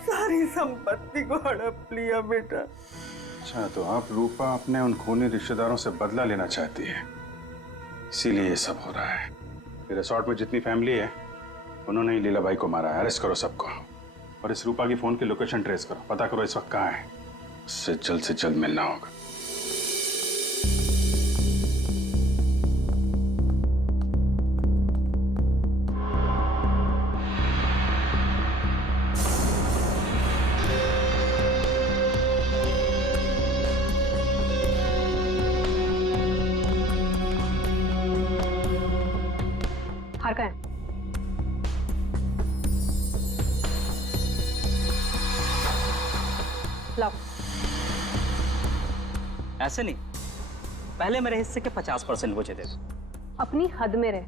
सारी संपत्ति को हड़प लिया। बेटा, अच्छा, तो आप रूपा अपने उन खूनी रिश्तेदारों से बदला लेना चाहती है, इसीलिए ये सब हो रहा है। रिसोर्ट में जितनी फैमिली है उन्होंने ही लीलाबाई को मारा है। अरेस्ट करो सबको और इस रूपा की फोन की लोकेशन ट्रेस करो, पता करो इस वक्त कहाँ है। उससे जल्द मिलना होगा। हार का है? लाओ। ऐसे नहीं, पहले मेरे हिस्से के 50% मुझे दे दो। अपनी हद में रह,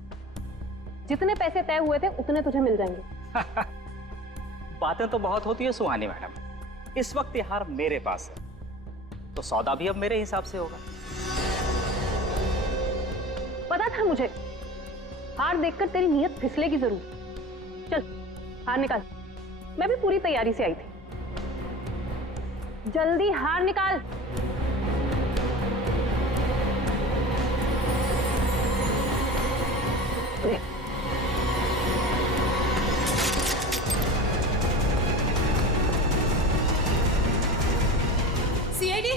जितने पैसे तय हुए थे उतने तुझे मिल जाएंगे। बातें तो बहुत होती है सुहानी मैडम, इस वक्त ये हार मेरे पास है तो सौदा भी अब मेरे हिसाब से होगा। पता था मुझे, हार देखकर तेरी नीयत फिसलेगी जरूर। चल हार निकाल, मैं भी पूरी तैयारी से आई थी। जल्दी हार निकाल। सीआईडी,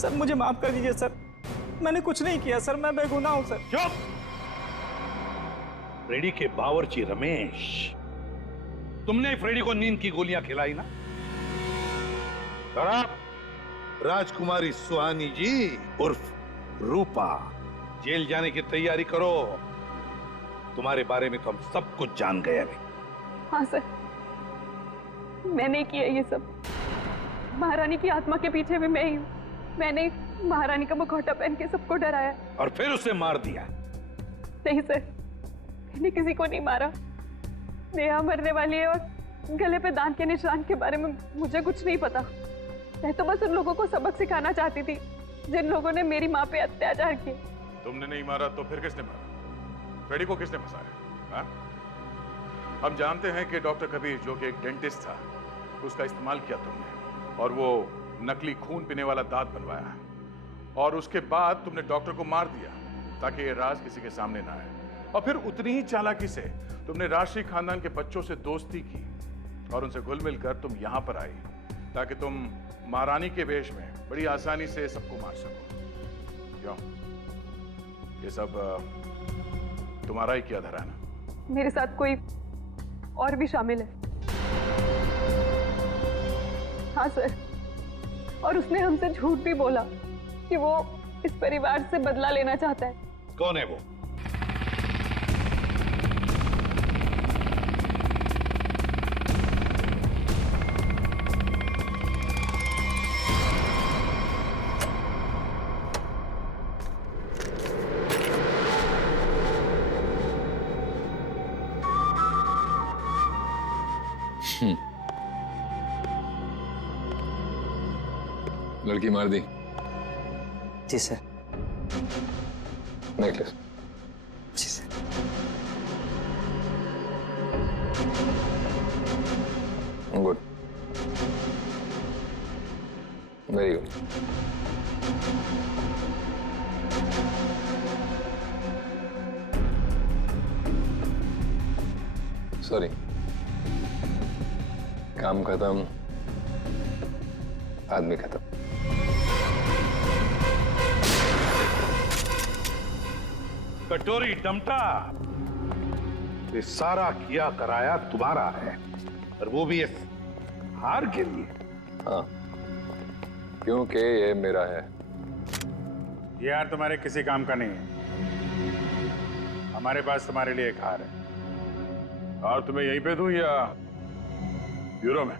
सर मुझे माफ कर दीजिए सर, मैंने कुछ नहीं किया सर, मैं बेगुनाह हूं सर। चुप! फ्रेडी के बावर्ची रमेश, तुमने फ्रेडी को नींद की गोलियां खिलाई ना? और आप राजकुमारी सुहानी जी उर्फ रूपा जेल जाने की तैयारी करो। तुम्हारे बारे में तो हम सब कुछ जान गए अभी। हाँ सर, मैंने किया ये सब। महारानी की आत्मा के पीछे भी मैं ही हूँ। मैंने महारानी का मुखौटा पहन के सबको डराया और फिर उसे मार दिया। नहीं सर, मैंने किसी को नहीं मारा। नेहा मरने वाली है और गले पे दांत के निशान के बारे में मुझे कुछ नहीं पता। मैं तो बस उन लोगों को सबक सिखाना चाहती थी जिन लोगों ने मेरी माँ पे अत्याचार किए। तुमने नहीं मारा तो फिर किसने मारा? फ्रेडी को किसने फंसाया? हाँ? हम जानते हैं कि डॉक्टर कबीर, जो कि एक डेंटिस्ट था, उसका इस्तेमाल किया तुमने और वो नकली खून पीने वाला दांत बनवाया और उसके बाद तुमने डॉक्टर को मार दिया ताकि ये राज किसी के सामने ना आए। और फिर उतनी ही चालाकी से तुमने राष्ट्रीय खानदान के बच्चों से दोस्ती की और उनसे घुल मिलकर तुम यहां पर आई ताकि तुम महारानी के वेश में बड़ी आसानी से सबको मार सको। क्यों? ये सब तुम्हारा ही किया धरा है ना? मेरे साथ कोई और भी शामिल है। हाँ सर, और उसने हमसे झूठ भी बोला कि वो इस परिवार से बदला लेना चाहता है। कौन है वो? लड़की मार दी? जी सर। नेकलेस? जी sir. Good, very good. Sorry, काम खत्म, आदमी खत्म। कटोरी डमटा, ये सारा किया कराया तुम्हारा है और वो भी इस हार के लिए। हाँ, क्योंकि ये मेरा है। ये हार तुम्हारे किसी काम का नहीं है। हमारे पास तुम्हारे लिए एक हार है। और तुम्हें यहीं पे दूं या ब्यूरो में?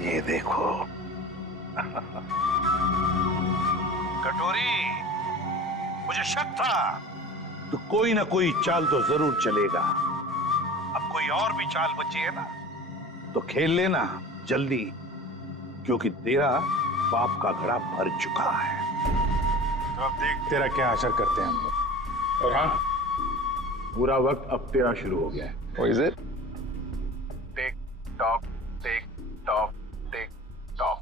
ये देखो कटोरी, मुझे शक था तो कोई ना कोई चाल तो जरूर चलेगा। अब कोई और भी चाल बची है ना तो खेल लेना जल्दी, क्योंकि तेरा पाप का घड़ा भर चुका है। तो अब देख तेरा क्या असर करते हैं हम लोग। और हाँ, पूरा वक्त अब तेरा शुरू हो गया है। What is it? Tick tock, tick tock, tick tock.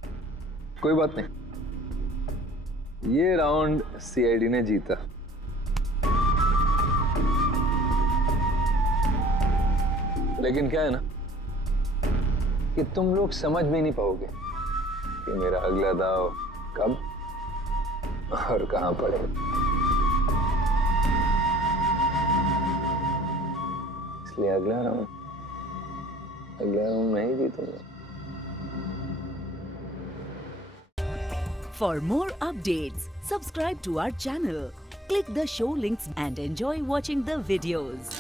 कोई बात नहीं, ये राउंड सीआईडी ने जीता। लेकिन क्या है ना कि तुम लोग समझ भी नहीं पाओगे कि मेरा अगला दाव कब और कहां पड़ेगा। इसलिए अगला राउंड मैं ही जीतूंगा। For more updates, subscribe to our channel, click the show links and enjoy watching the videos.